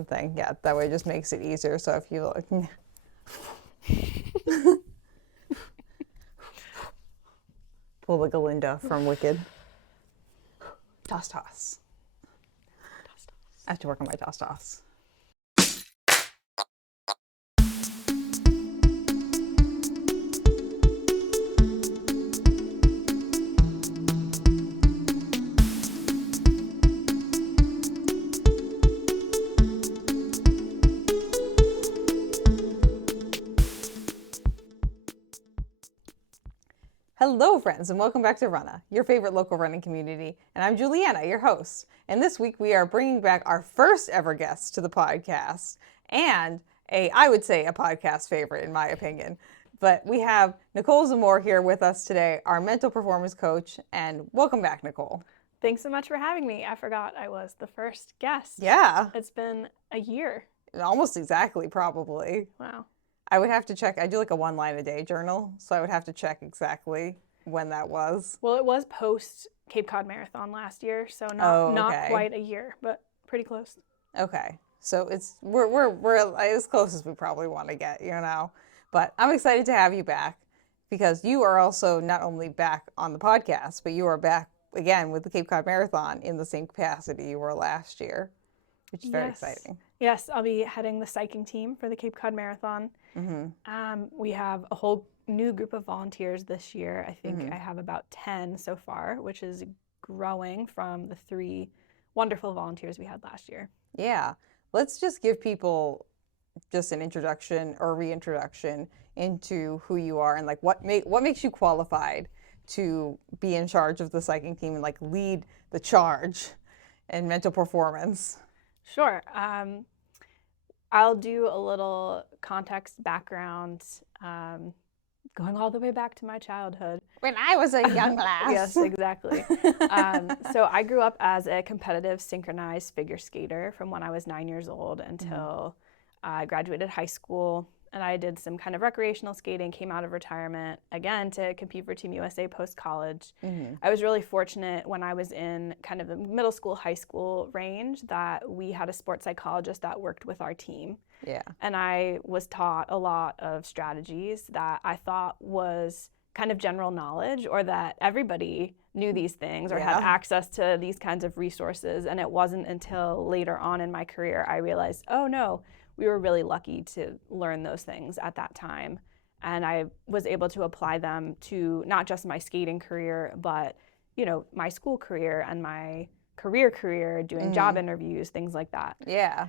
button thing. Yeah, that way it just makes it easier. So if you look, pull like a Linda from Wicked. Toss, toss. I have to work on my toss, toss. Hello, friends, and welcome back to RUNNAH, your favorite local running community. And I'm Juliana, your host. And this week we are bringing back our first ever guest to the podcast, and I would say a podcast favorite in my opinion. But we have Nicole Zamore here with us today, our mental performance coach. And welcome back, Nicole. Thanks so much for having me. I forgot I was the first guest. Yeah. It's been a year. Almost exactly, probably. Wow. I would have to check. I do like a 1 line a day journal, so I would have to check exactly when that was. Well, it was post Cape Cod Marathon last year, so not quite a year, but pretty close. Okay, so we're as close as we probably want to get, you know. But I'm excited to have you back because you are also not only back on the podcast, but you are back again with the Cape Cod Marathon in the same capacity you were last year, which is very exciting. Yes, I'll be heading the psyching team for the Cape Cod Marathon. Mm-hmm. We have a whole new group of volunteers this year. I think I have about 10 so far, which is growing from the 3 wonderful volunteers we had last year. Yeah, let's just give people just an introduction or reintroduction into who you are and like what makes you qualified to be in charge of the psyching team and like lead the charge in mental performance. Sure. I'll do a little context background, going all the way back to my childhood. When I was a young lass. Yes, exactly. So I grew up as a competitive synchronized figure skater from when I was 9 years old until I graduated high school. And I did some kind of recreational skating, came out of retirement, again, to compete for Team USA post-college. I was really fortunate when I was in kind of the middle school, high school range that we had a sports psychologist that worked with our team. Yeah. And I was taught a lot of strategies that I thought was kind of general knowledge or that everybody knew these things or had access to these kinds of resources. And it wasn't until later on in my career I realized, oh no, we were really lucky to learn those things at that time. And I was able to apply them to not just my skating career, but, you know, my school career and my career, doing job interviews, things like that. Yeah.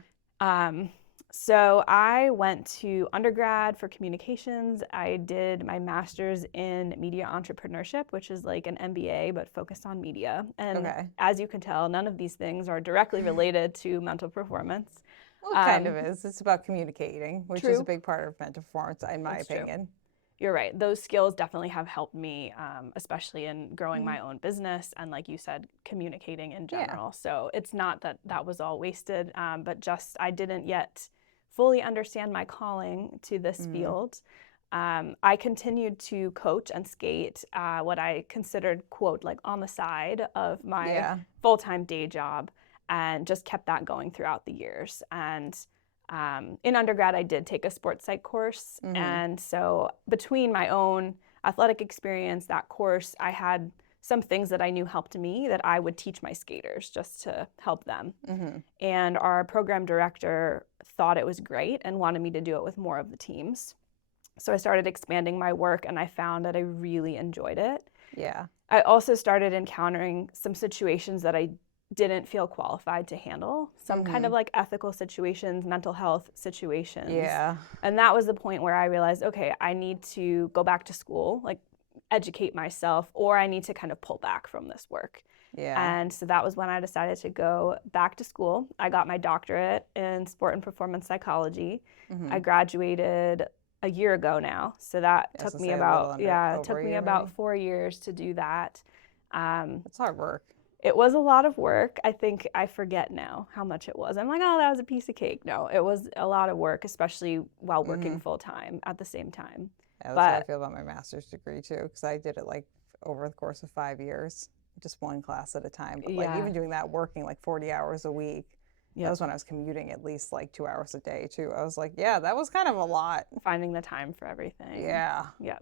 So I went to undergrad for communications. I did my master's in media entrepreneurship, which is like an MBA, but focused on media. And as you can tell, none of these things are directly related to mental performance. Well, it kind of is. It's about communicating, which is a big part of mental performance, in my opinion. True. You're right. Those skills definitely have helped me, especially in growing my own business and, like you said, communicating in general. Yeah. So it's not that that was all wasted, but just I didn't yet fully understand my calling to this field. I continued to coach and skate what I considered, quote, like on the side of my full-time day job, and just kept that going throughout the years. And in undergrad, I did take a sports psych course. And so between my own athletic experience, that course, I had some things that I knew helped me that I would teach my skaters just to help them. And our program director thought it was great and wanted me to do it with more of the teams. So I started expanding my work and I found that I really enjoyed it. Yeah. I also started encountering some situations that I didn't feel qualified to handle, some kind of like ethical situations, mental health situations. Yeah. And that was the point where I realized, okay, I need to go back to school, like educate myself, or I need to kind of pull back from this work. Yeah. And so that was when I decided to go back to school. I got my doctorate in sport and performance psychology. I graduated a year ago now. So that took me about 4 years to do that. It's hard work. It was a lot of work. I think I forget now how much it was. I'm like, oh, that was a piece of cake. No, it was a lot of work, especially while working full time at the same time. Yeah, that's how I feel about my master's degree too, because I did it like over the course of 5 years, just one class at a time. But like even doing that, working like 40 hours a week, That was when I was commuting at least like 2 hours a day too. I was like, yeah, that was kind of a lot. Finding the time for everything. Yeah. Yeah.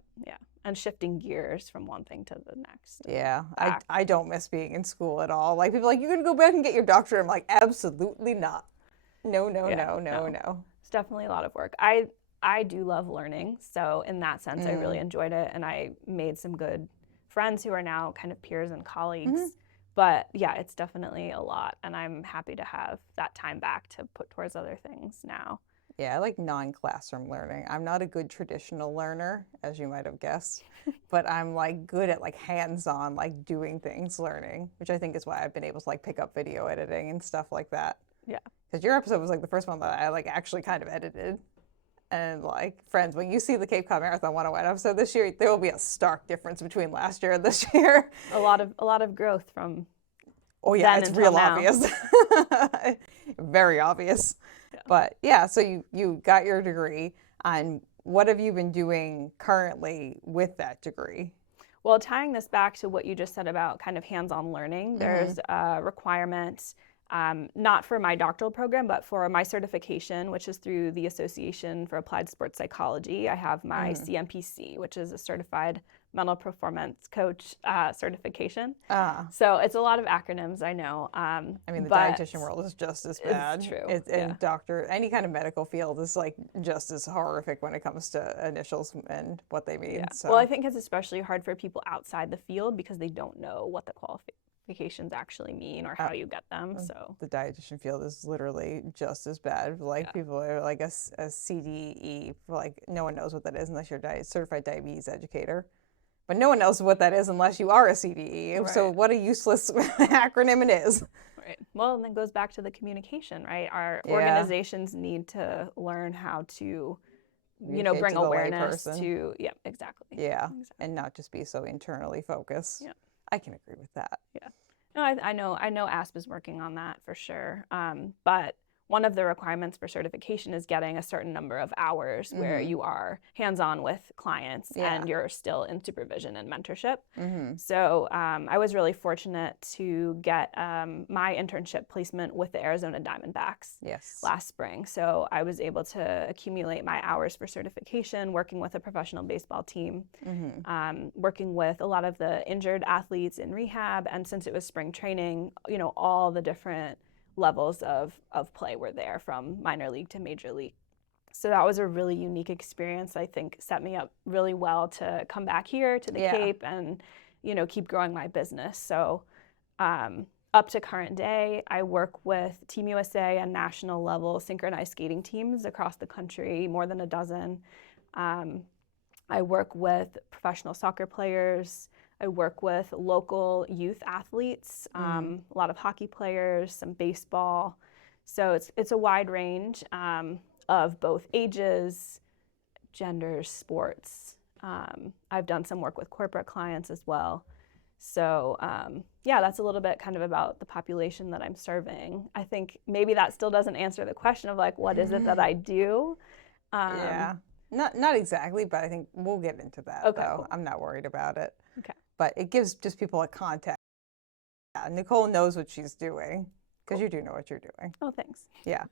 And shifting gears from one thing to the next. Yeah. I don't miss being in school at all. Like people are like, you're going to go back and get your doctorate. I'm like, absolutely not. No. It's definitely a lot of work. I do love learning. So in that sense, I really enjoyed it. And I made some good friends who are now kind of peers and colleagues. But yeah, it's definitely a lot. And I'm happy to have that time back to put towards other things now. Yeah, I like non-classroom learning. I'm not a good traditional learner, as you might have guessed, but I'm like good at like hands-on, like doing things learning, which I think is why I've been able to like pick up video editing and stuff like that. Yeah. Because your episode was like the first one that I like actually kind of edited. And like, friends, when you see the Cape Cod Marathon 101 episode this year, there will be a stark difference between last year and this year. A lot of growth from. Oh yeah, it's real now. obvious. Very obvious. Yeah. But yeah, so you got your degree, and what have you been doing currently with that degree? Well, tying this back to what you just said about kind of hands-on learning, there's a requirement. Not for my doctoral program, but for my certification, which is through the Association for Applied Sports Psychology. I have my CMPC, which is a Certified Mental Performance Coach certification. So it's a lot of acronyms, I know. I mean, the dietitian world is just as bad. It's true. And doctor, any kind of medical field is like just as horrific when it comes to initials and what they mean. Yeah. So. Well, I think it's especially hard for people outside the field because they don't know what the qualifications actually mean or how you get them. So the dietitian field is literally just as bad. Like people are like a CDE, like no one knows what that is unless you're a certified diabetes educator. But no one knows what that is unless you are a CDE. Right. So what a useless acronym it is. Right. Well, and then it goes back to the communication, right? Our organizations need to learn how to, bring awareness to, exactly. Yeah, and not just be so internally focused. Yeah. I can agree with that. Yeah. No, I know ASP is working on that for sure. But one of the requirements for certification is getting a certain number of hours where you are hands-on with clients and you're still in supervision and mentorship. So I was really fortunate to get my internship placement with the Arizona Diamondbacks last spring. So I was able to accumulate my hours for certification, working with a professional baseball team, working with a lot of the injured athletes in rehab. And since it was spring training, all the different levels of play were there, from minor league to major league. So that was a really unique experience. I think set me up really well to come back here to the Cape and, keep growing my business. So up to current day, I work with Team USA and national level synchronized skating teams across the country, more than a dozen. I work with professional soccer players. I work with local youth athletes, a lot of hockey players, some baseball. So it's a wide range of both ages, genders, sports. I've done some work with corporate clients as well. So that's a little bit kind of about the population that I'm serving. I think maybe that still doesn't answer the question of like, what is it that I do? Not exactly, but I think we'll get into that. Okay, though. cool. I'm not worried about it. Okay. But it gives just people a context. Yeah, Nicole knows what she's doing because you do know what you're doing. Oh, thanks. Yeah.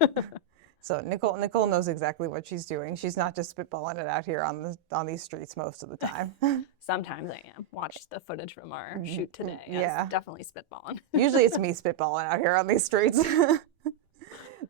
So Nicole knows exactly what she's doing. She's not just spitballing it out here on these streets most of the time. Sometimes I am. Watch the footage from our shoot today. Yes, definitely spitballing. Usually it's me spitballing out here on these streets.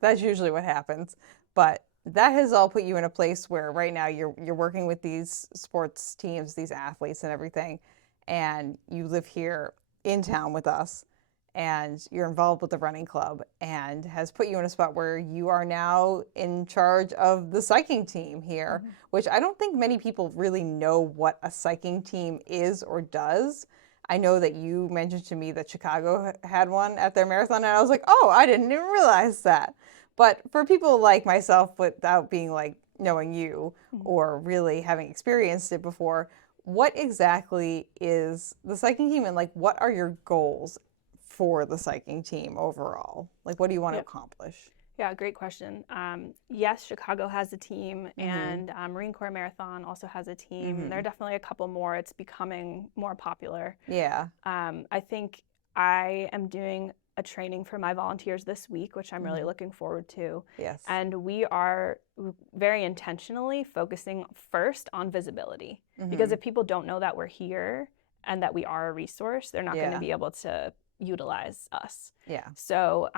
That's usually what happens. But that has all put you in a place where right now you're working with these sports teams, these athletes and everything, and you live here in town with us, and you're involved with the running club, and has put you in a spot where you are now in charge of the psyching team here, which I don't think many people really know what a psyching team is or does. I know that you mentioned to me that Chicago had one at their marathon, and I was like, oh, I didn't even realize that. But for people like myself, without being like knowing you or really having experienced it before, what exactly is the psyching team, and like what are your goals for the psyching team overall? Like what do you want to accomplish? Yeah, great question. Yes, Chicago has a team, and Marine Corps Marathon also has a team. There are definitely a couple more. It's becoming more popular. Yeah. I think I am doing a training for my volunteers this week, which I'm really looking forward to. Yes. And we are very intentionally focusing first on visibility, because if people don't know that we're here and that we are a resource, they're not going to be able to utilize us. Yeah. So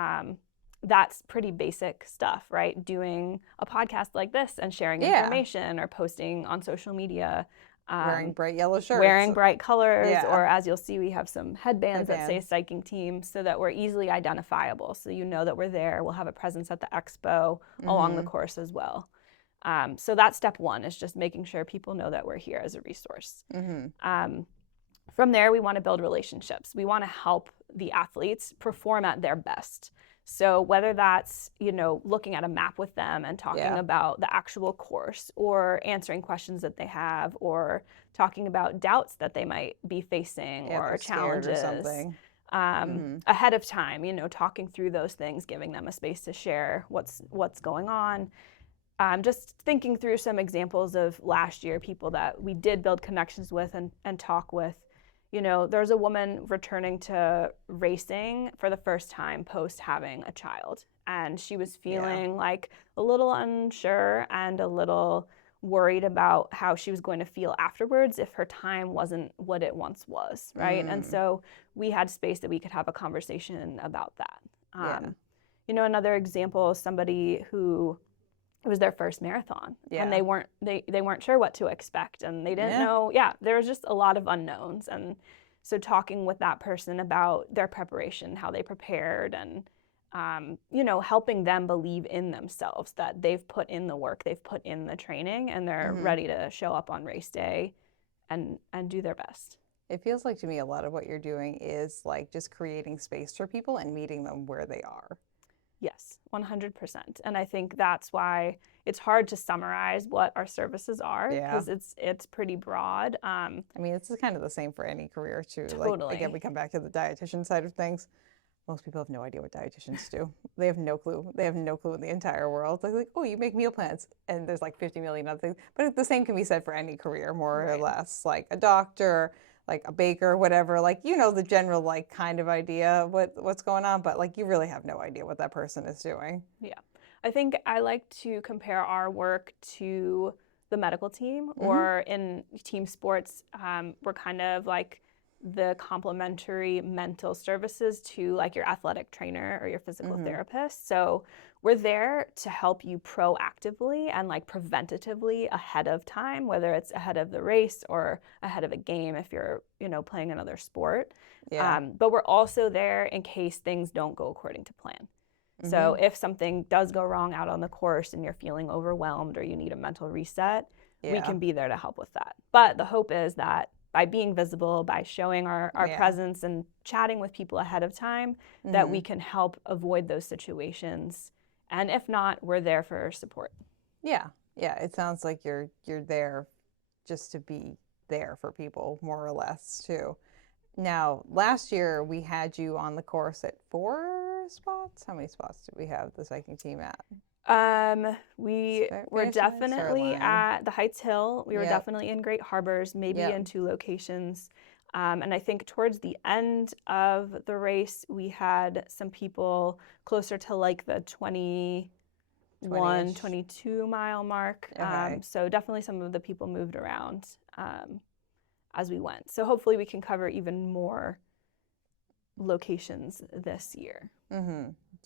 that's pretty basic stuff, right? Doing a podcast like this and sharing information, or posting on social media. Wearing bright yellow shirts. Wearing bright colors, or as you'll see, we have some headbands that say Headbands. psyching team, so that we're easily identifiable. So you know that we're there. We'll have a presence at the expo along the course as well. So that's step one, is just making sure people know that we're here as a resource. From there, we want to build relationships. We want to help the athletes perform at their best. So whether that's, looking at a map with them and talking about the actual course, or answering questions that they have, or talking about doubts that they might be facing, or challenges or something. Ahead of time, talking through those things, giving them a space to share what's going on. Just thinking through some examples of last year, people that we did build connections with and talk with. There's a woman returning to racing for the first time post having a child, and she was feeling like a little unsure and a little worried about how she was going to feel afterwards if her time wasn't what it once was, right? And so we had space that we could have a conversation about that. Another example is somebody who, it was their first marathon, and they weren't sure what to expect, and they didn't know. There was just a lot of unknowns, and so talking with that person about their preparation, how they prepared, and helping them believe in themselves, that they've put in the work, they've put in the training, and they're ready to show up on race day and do their best. It feels like to me a lot of what you're doing is like just creating space for people and meeting them where they are. Yes, 100%. And I think that's why it's hard to summarize what our services are, because it's pretty broad. I mean, it's kind of the same for any career too. Totally. Like, again, we come back to the dietitian side of things. Most people have no idea what dietitians do. They have no clue. They have no clue in the entire world. Like, oh, you make meal plans, and there's like 50 million other things. But the same can be said for any career, more or less. Like a doctor, like a baker, whatever, like, the general, like, kind of idea of what's going on, but like, you really have no idea what that person is doing. Yeah. I think I like to compare our work to the medical team, or in team sports, we're kind of like the complementary mental services to like your athletic trainer or your physical therapist. So we're there to help you proactively and like preventatively ahead of time, whether it's ahead of the race or ahead of a game if you're, playing another sport. But we're also there in case things don't go according to plan. So if something does go wrong out on the course and you're feeling overwhelmed or you need a mental reset, we can be there to help with that. But the hope is that by being visible, by showing our presence and chatting with people ahead of time, that we can help avoid those situations. And if not, we're there for support. Yeah. It sounds like you're there just to be there for people, more or less, too. Now, last year we had you on the course at 4 spots. How many spots did we have the psyching team at? We were definitely at the Heights Hill. We were definitely in Great Harbors, maybe in 2 locations. And I think towards the end of the race, we had some people closer to like the 21, 22 mile mark. So definitely some of the people moved around as we went. So hopefully we can cover even more locations this year.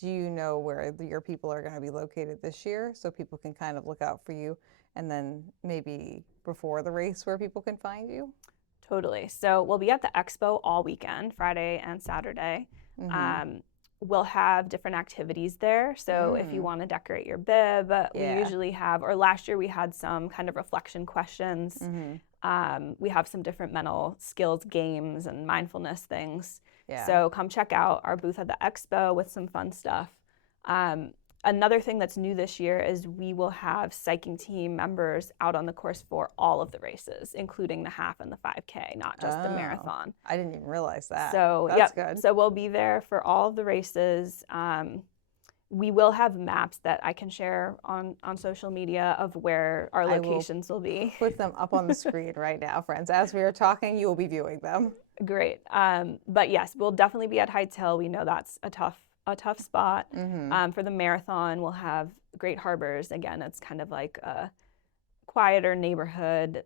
Do you know where your people are going to be located this year, so people can kind of look out for you, and then maybe before the race where people can find you? Totally. So we'll be at the expo all weekend, Friday and Saturday. We'll have different activities there. So if you want to decorate your bib, we usually have, or last year we had some kind of reflection questions. We have some different mental skills games and mindfulness things. So come check out our booth at the expo with some fun stuff. Another thing that's new this year is we will have psyching team members out on the course for all of the races, including the half and the 5K, not just the marathon. I didn't even realize that. So that's good. So we'll be there for all of the races. We will have maps that I can share on social media of where our locations will be. Put them up on the screen right now, friends. As we are talking, you will be viewing them. Great. But yes, we'll definitely be at Heights Hill. We know that's a tough spot. For the marathon, we'll have Great Harbors. Again, it's kind of like a quieter neighborhood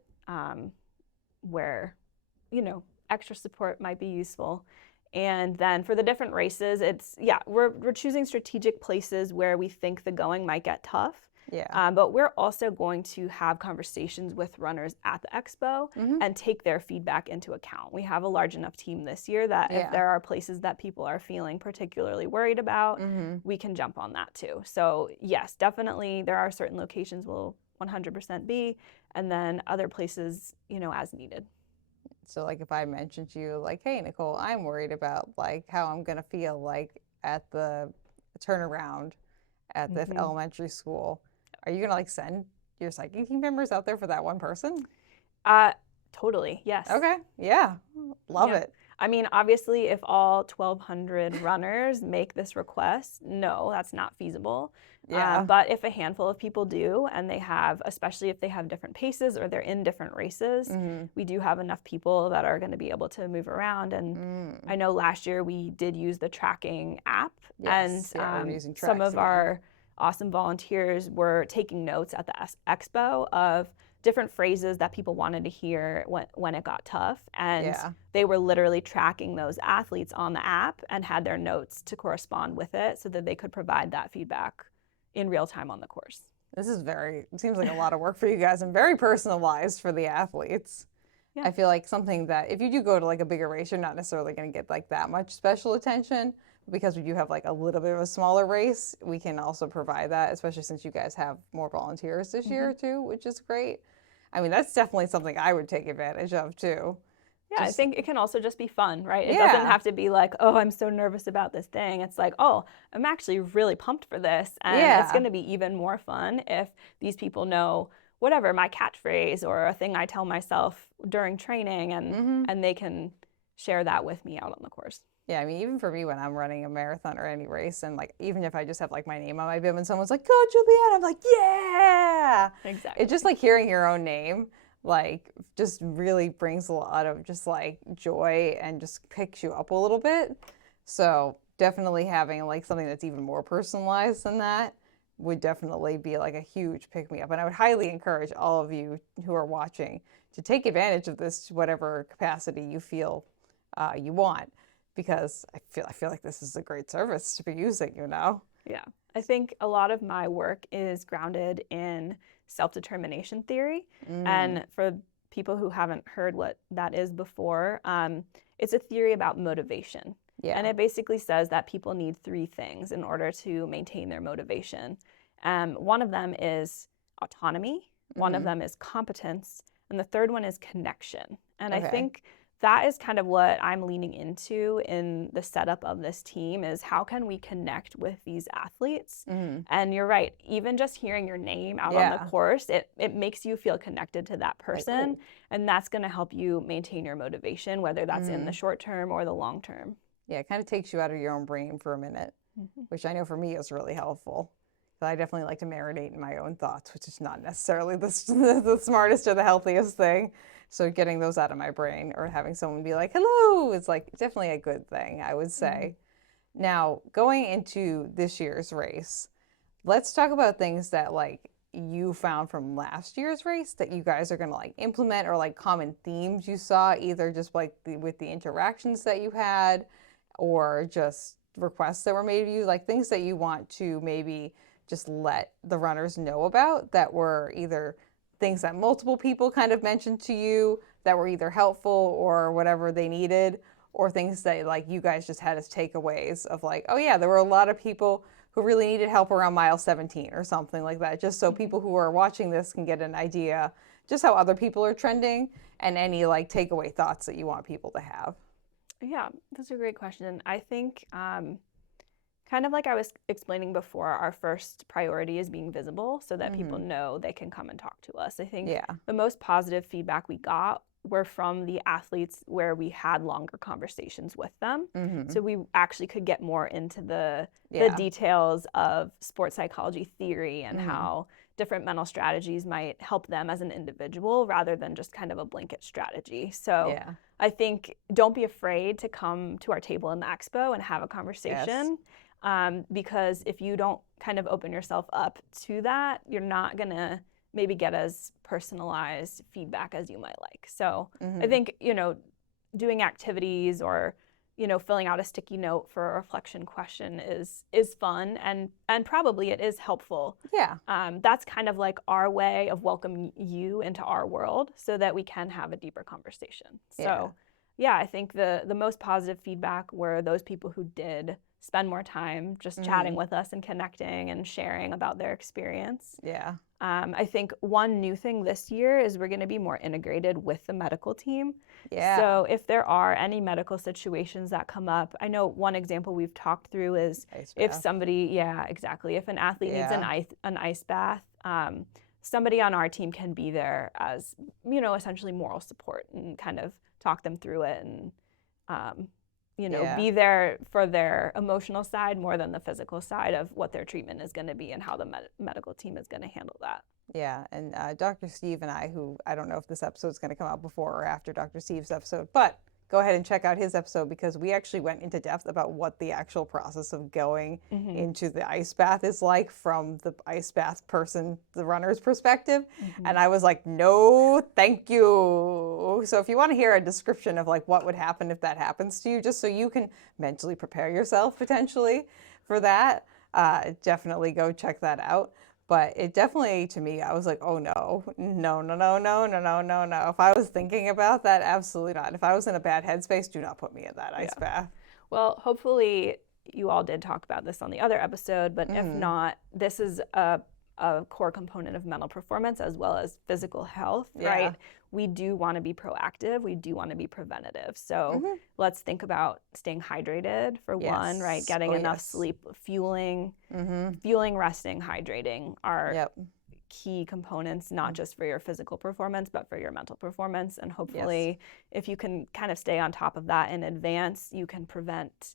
where, extra support might be useful. And then for the different races, we're choosing strategic places where we think the going might get tough. Yeah. But we're also going to have conversations with runners at the expo and take their feedback into account. We have a large enough team this year that if there are places that people are feeling particularly worried about, we can jump on that too. So yes, definitely there are certain locations we'll 100% be, and then other places, as needed. So like if I mentioned to you like, hey, Nicole, I'm worried about like how I'm going to feel like at the turnaround at the elementary school, are you going to like send your psyching team members out there for that one person? Totally, yes. Okay, yeah, love it. I mean, obviously, if all 1,200 runners make this request, no, that's not feasible. Yeah. But if a handful of people do, and they have, especially if they have different paces or they're in different races, we do have enough people that are going to be able to move around. And I know last year we did use the tracking app, Yes, and we're using some tracks of again. our awesome volunteers were taking notes at the expo of different phrases that people wanted to hear when it got tough. And they were literally tracking those athletes on the app and had their notes to correspond with it so that they could provide that feedback in real time on the course. This is it seems like a lot of work for you guys and very personalized for the athletes. Yeah. I feel like something that if you do go to like a bigger race, you're not necessarily going to get like that much special attention. Because we do have like a little bit of a smaller race, we can also provide that, especially since you guys have more volunteers this year too, which is great. I mean, that's definitely something I would take advantage of too. Yeah, I think it can also just be fun, right? It doesn't have to be like, oh, I'm so nervous about this thing. It's like, oh, I'm actually really pumped for this. And it's going to be even more fun if these people know whatever, my catchphrase or a thing I tell myself during training, and they can share that with me out on the course. Yeah, I mean, even for me when I'm running a marathon or any race, and like even if I just have like my name on my bib and someone's like, "Go, Julianne," I'm like, "Yeah!" Exactly. It's just like hearing your own name, like just really brings a lot of just like joy and just picks you up a little bit. So definitely having like something that's even more personalized than that would definitely be like a huge pick me up. And I would highly encourage all of you who are watching to take advantage of this, whatever capacity you feel you want. Because I feel like this is a great service to be using, Yeah. I think a lot of my work is grounded in self-determination theory. And for people who haven't heard what that is before, it's a theory about motivation. Yeah. And it basically says that people need 3 things in order to maintain their motivation. One of them is autonomy, one of them is competence, and the third one is connection. And I think that is kind of what I'm leaning into in the setup of this team is how can we connect with these athletes? And you're right, even just hearing your name out on the course, it makes you feel connected to that person. And that's going to help you maintain your motivation, whether that's in the short term or the long term. Yeah, it kind of takes you out of your own brain for a minute, which I know for me is really helpful. But I definitely like to marinate in my own thoughts, which is not necessarily the smartest or the healthiest thing. So getting those out of my brain or having someone be like, hello, is like definitely a good thing, I would say. Now, going into this year's race, let's talk about things that like you found from last year's race that you guys are going to like implement or like common themes you saw either just like with the interactions that you had or just requests that were made of you, like things that you want to maybe just let the runners know about that were either things that multiple people kind of mentioned to you that were either helpful or whatever they needed, or things that like you guys just had as takeaways of like, oh yeah, there were a lot of people who really needed help around mile 17 or something like that, just so people who are watching this can get an idea just how other people are trending and any like takeaway thoughts that you want people to have. Yeah, that's a great question. I think kind of like I was explaining before, our first priority is being visible so that people know they can come and talk to us. I think the most positive feedback we got were from the athletes where we had longer conversations with them. Mm-hmm. So we actually could get more into the details of sports psychology theory and how different mental strategies might help them as an individual rather than just kind of a blanket strategy. So I think don't be afraid to come to our table in the expo and have a conversation. Because if you don't kind of open yourself up to that, you're not going to maybe get as personalized feedback as you might like. So I think, doing activities or, filling out a sticky note for a reflection question is fun and probably it is helpful. Yeah. That's kind of like our way of welcoming you into our world so that we can have a deeper conversation. So I think the most positive feedback were those people who did spend more time just chatting with us and connecting and sharing about their experience. Yeah. I think one new thing this year is we're going to be more integrated with the medical team. Yeah. So if there are any medical situations that come up, I know one example we've talked through is if somebody, if an athlete needs an ice bath, somebody on our team can be there as, essentially moral support and kind of talk them through it and, be there for their emotional side more than the physical side of what their treatment is going to be and how the medical team is going to handle that. Yeah, and Dr. Steve and I, who I don't know if this episode's going to come out before or after Dr. Steve's episode, but go ahead and check out his episode because we actually went into depth about what the actual process of going into the ice bath is like from the ice bath person, the runner's perspective. And I was like, no, thank you. So if you want to hear a description of like what would happen if that happens to you, just so you can mentally prepare yourself potentially for that, definitely go check that out. But it definitely, to me, I was like, oh no. If I was thinking about that, absolutely not. If I was in a bad headspace, do not put me in that ice bath. Well, hopefully you all did talk about this on the other episode, but if not, this is a core component of mental performance as well as physical health, right? We do want to be proactive. We do want to be preventative. So let's think about staying hydrated for one, right? Getting enough sleep, fueling, resting, hydrating are key components, not just for your physical performance, but for your mental performance. And hopefully if you can kind of stay on top of that in advance, you can prevent,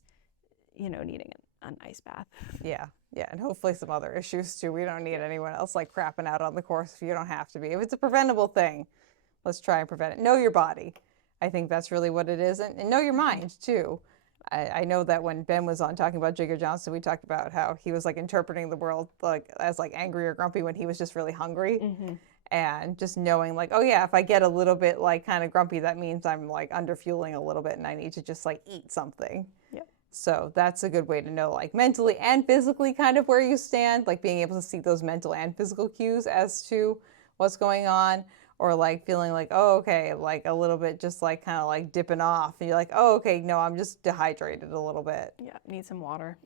needing an ice bath. Yeah, and hopefully some other issues too. We don't need anyone else like crapping out on the course if you don't have to be. If it's a preventable thing, let's try and prevent it. Know your body. I think that's really what it is. And know your mind too. I know that when Ben was on talking about Jigger Johnson, we talked about how he was like interpreting the world like as like angry or grumpy when he was just really hungry. And just knowing like, oh yeah, if I get a little bit like kind of grumpy, that means I'm like under fueling a little bit and I need to just like eat something. So that's a good way to know like mentally and physically kind of where you stand, like being able to see those mental and physical cues as to what's going on, or like feeling like, oh, okay, like a little bit just like kind of like dipping off and you're like, oh, okay, no, I'm just dehydrated a little bit. Yeah, need some water.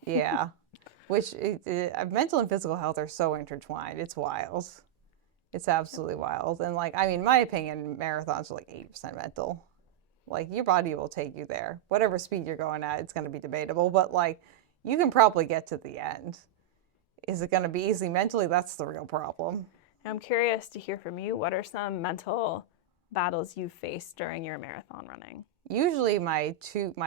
Which mental and physical health are so intertwined. It's wild. It's absolutely wild. And like, I mean, my opinion, marathons are like 80% mental. Like your body will take you there. Whatever speed you're going at, it's going to be debatable, but like you can probably get to the end. Is it going to be easy mentally? That's the real problem. I'm curious to hear from you. What are some mental battles you've faced during your marathon running? Usually my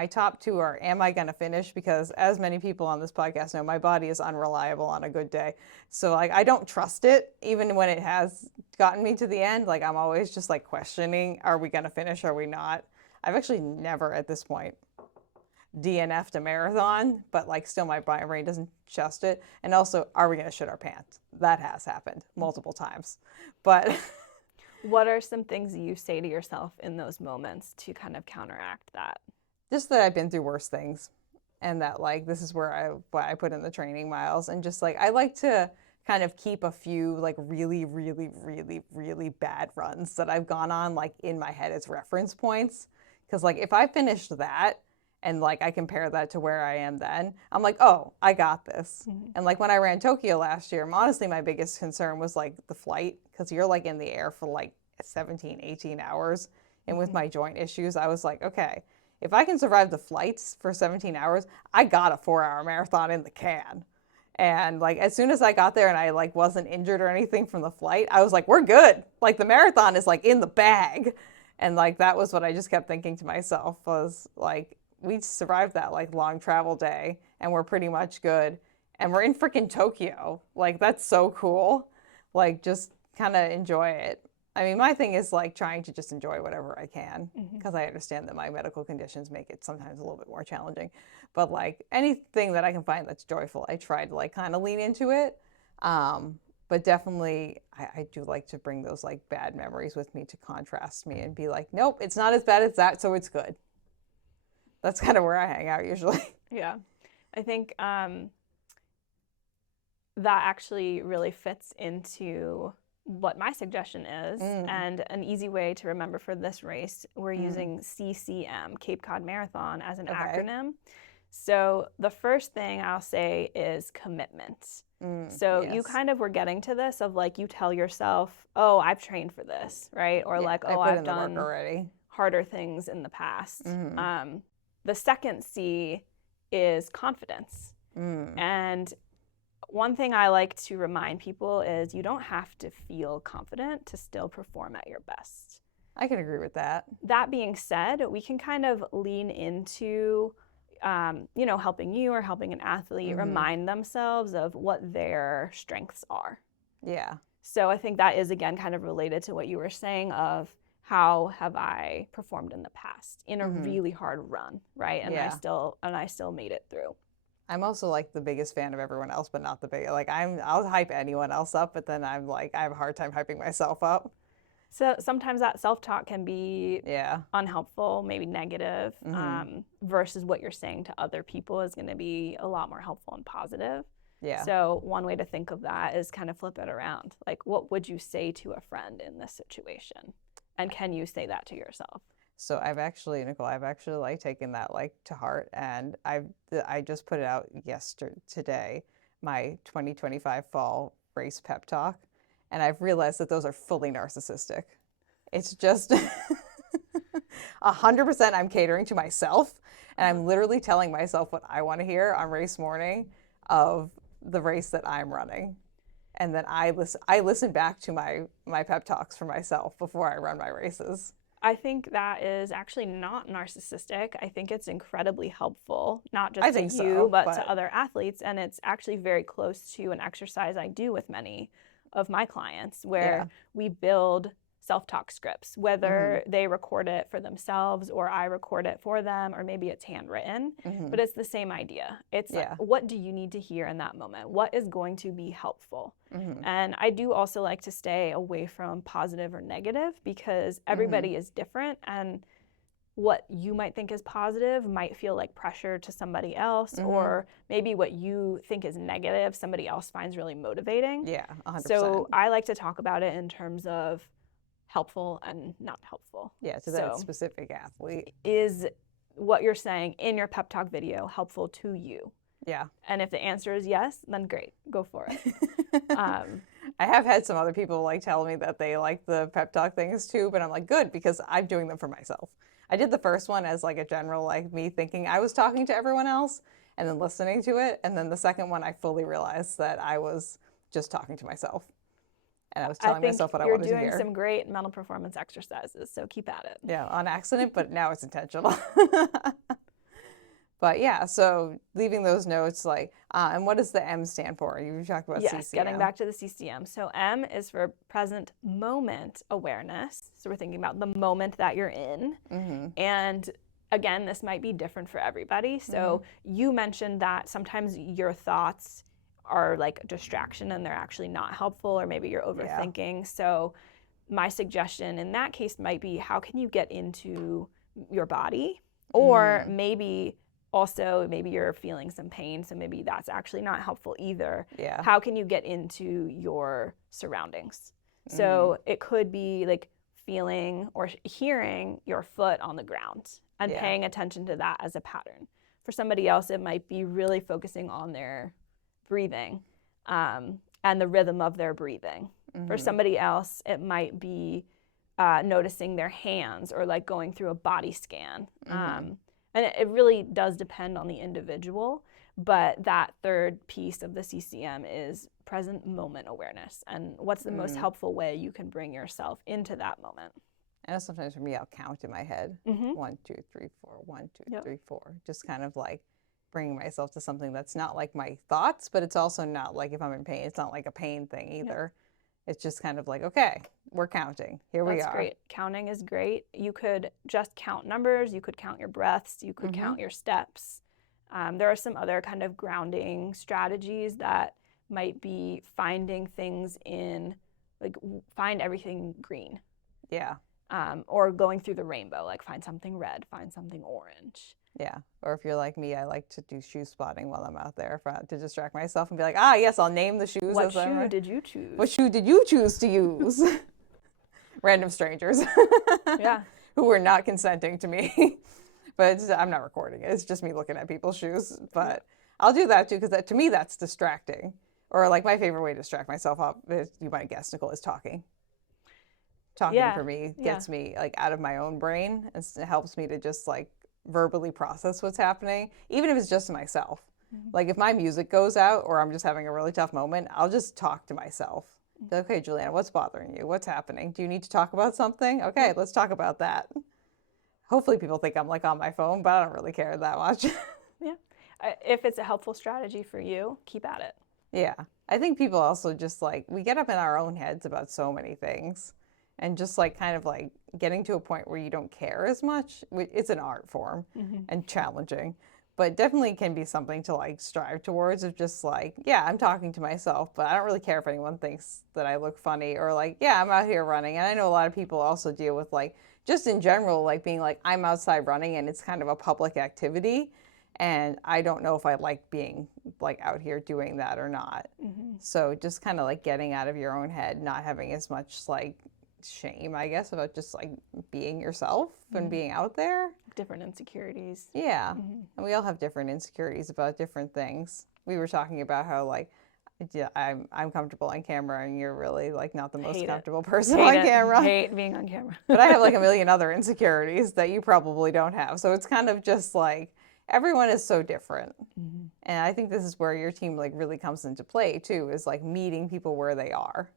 top two are, am I going to finish? Because as many people on this podcast know, my body is unreliable on a good day. So like, I don't trust it even when it has gotten me to the end. Like I'm always just like questioning, are we going to finish? Are we not? I've actually never at this point DNF'd a marathon, but like still my brain doesn't trust it. And also, are we going to shit our pants? That has happened multiple times. But what are some things you say to yourself in those moments to kind of counteract that? Just that I've been through worse things and that like this is where I put in the training miles, and just like I like to kind of keep a few like really, really, really, really bad runs that I've gone on like in my head as reference points. Because like if I finished that and like I compare that to where I am then, I'm like, oh, I got this. And like when I ran Tokyo last year, honestly, my biggest concern was like the flight, because you're like in the air for like 17, 18 hours. And with my joint issues, I was like, okay, if I can survive the flights for 17 hours, I got a 4-hour marathon in the can. And like as soon as I got there and I like wasn't injured or anything from the flight, I was like, we're good. Like the marathon is like in the bag. And like, that was what I just kept thinking to myself was like, we survived that like long travel day and we're pretty much good. And we're in freaking Tokyo. Like, that's so cool. Like, just kind of enjoy it. I mean, my thing is like trying to just enjoy whatever I can because I understand that my medical conditions make it sometimes a little bit more challenging. But like anything that I can find that's joyful, I try to like kind of lean into it. But definitely, I do like to bring those like bad memories with me to contrast me and be like, nope, it's not as bad as that, so it's good. That's kind of where I hang out usually. Yeah. I think that actually really fits into what my suggestion is. And an easy way to remember for this race, we're using CCM, Cape Cod Marathon, as an acronym. So the first thing I'll say is commitment. So you kind of were getting to this of like, you tell yourself, oh, I've trained for this, right? Or like, oh, I've done already harder things in the past. The second C is confidence. And one thing I like to remind people is you don't have to feel confident to still perform at your best. I can agree with that. That being said, we can kind of lean into, you know, helping you or helping an athlete remind themselves of what their strengths are. Yeah. So I think that is, again, kind of related to what you were saying of how have I performed in the past in a really hard run, right? And I still made it through. I'm also like the biggest fan of everyone else, but not the big. Like I'll hype anyone else up, but then I'm like I have a hard time hyping myself up. So sometimes that self-talk can be unhelpful, maybe negative, versus what you're saying to other people is going to be a lot more helpful and positive. Yeah. So one way to think of that is kind of flip it around. Like, what would you say to a friend in this situation? And can you say that to yourself? So Nicole, I've actually like taken that like to heart, and I just put it out today, my 2025 fall race pep talk, and I've realized that those are fully narcissistic. It's just 100% I'm catering to myself, and I'm literally telling myself what I want to hear on race morning of the race that I'm running. And then I listen back to my pep talks for myself before I run my races. I think that is actually not narcissistic. I think it's incredibly helpful, not just to you, but to other athletes. And it's actually very close to an exercise I do with many of my clients where we build self-talk scripts, whether they record it for themselves or I record it for them, or maybe it's handwritten, but it's the same idea. It's like, what do you need to hear in that moment? What is going to be helpful? And I do also like to stay away from positive or negative because everybody is different, and what you might think is positive might feel like pressure to somebody else, or maybe what you think is negative, somebody else finds really motivating. Yeah, 100%. So I like to talk about it in terms of helpful and not helpful. Yeah, to that specific athlete. Is what you're saying in your pep talk video helpful to you? Yeah. And if the answer is yes, then great, go for it. I have had some other people like tell me that they like the pep talk things too, but I'm like, good, because I'm doing them for myself. I did the first one as like a general, like me thinking I was talking to everyone else and then listening to it. And then the second one, I fully realized that I was just talking to myself. And I was telling myself what I wanted to hear. You're doing some great mental performance exercises, so keep at it. Yeah, on accident, but now it's intentional. But yeah, so leaving those notes, like, and what does the M stand for? You talked about CCM. Yes, getting back to the CCM. So M is for present moment awareness. So we're thinking about the moment that you're in. And again, this might be different for everybody. So you mentioned that sometimes your thoughts are like a distraction and they're actually not helpful, or maybe you're overthinking. So my suggestion in that case might be, how can you get into your body? Or maybe also, maybe you're feeling some pain, so maybe that's actually not helpful either. Yeah. How can you get into your surroundings? So it could be like feeling or hearing your foot on the ground and paying attention to that as a pattern. For somebody else, it might be really focusing on their breathing and the rhythm of their breathing. For somebody else, it might be noticing their hands or like going through a body scan. And it really does depend on the individual, but that third piece of the CCM is present moment awareness, and what's the most helpful way you can bring yourself into that moment. I know sometimes for me, I'll count in my head. 1, 2, 3, 4, 1, 2, 3, 4. Just kind of like bringing myself to something that's not like my thoughts, but it's also not like if I'm in pain, it's not like a pain thing either. It's just kind of like, okay, we're counting. Here we are. That's great. Counting is great. You could just count numbers. You could count your breaths. You could count your steps. There are some other kind of grounding strategies that might be finding things in, like, find everything green. Yeah. Or going through the rainbow, like find something red, find something orange. Yeah. Or if you're like me, I like to do shoe spotting while I'm out there to distract myself and be like, ah, yes, I'll name the shoes. What shoe did you choose? What shoe did you choose to use? Random strangers. Yeah. Who were not consenting to me. But I'm not recording it. It's just me looking at people's shoes. But I'll do that too, because to me, that's distracting. Or like my favorite way to distract myself up, you might guess, Nicole, is talking. Talking for me gets me like out of my own brain. It helps me to just like verbally process what's happening, even if it's just to myself. Like if my music goes out or I'm just having a really tough moment, I'll just talk to myself. Okay, Juliana, what's bothering you? What's happening? Do you need to talk about something? Okay, let's talk about that. Hopefully people think I'm like on my phone, but I don't really care that much. Yeah. If it's a helpful strategy for you, keep at it. Yeah. I think people also just like, we get up in our own heads about so many things. And just like kind of like getting to a point where you don't care as much. It's an art form and challenging, but definitely can be something to like strive towards, of just like, yeah, I'm talking to myself, but I don't really care if anyone thinks that I look funny, or like, yeah, I'm out here running. And I know a lot of people also deal with like, just in general, like being like, I'm outside running and it's kind of a public activity. And I don't know if I like being like out here doing that or not. So just kind of like getting out of your own head, not having as much like shame, I guess, about just like being yourself and being out there. Different insecurities. Yeah. And we all have different insecurities about different things. We were talking about how like, yeah, I'm comfortable on camera and you're really like not the most comfortable person on camera. Hate being on camera. But I have like a million other insecurities that you probably don't have. So it's kind of just like, everyone is so different. And I think this is where your team like really comes into play too, is like meeting people where they are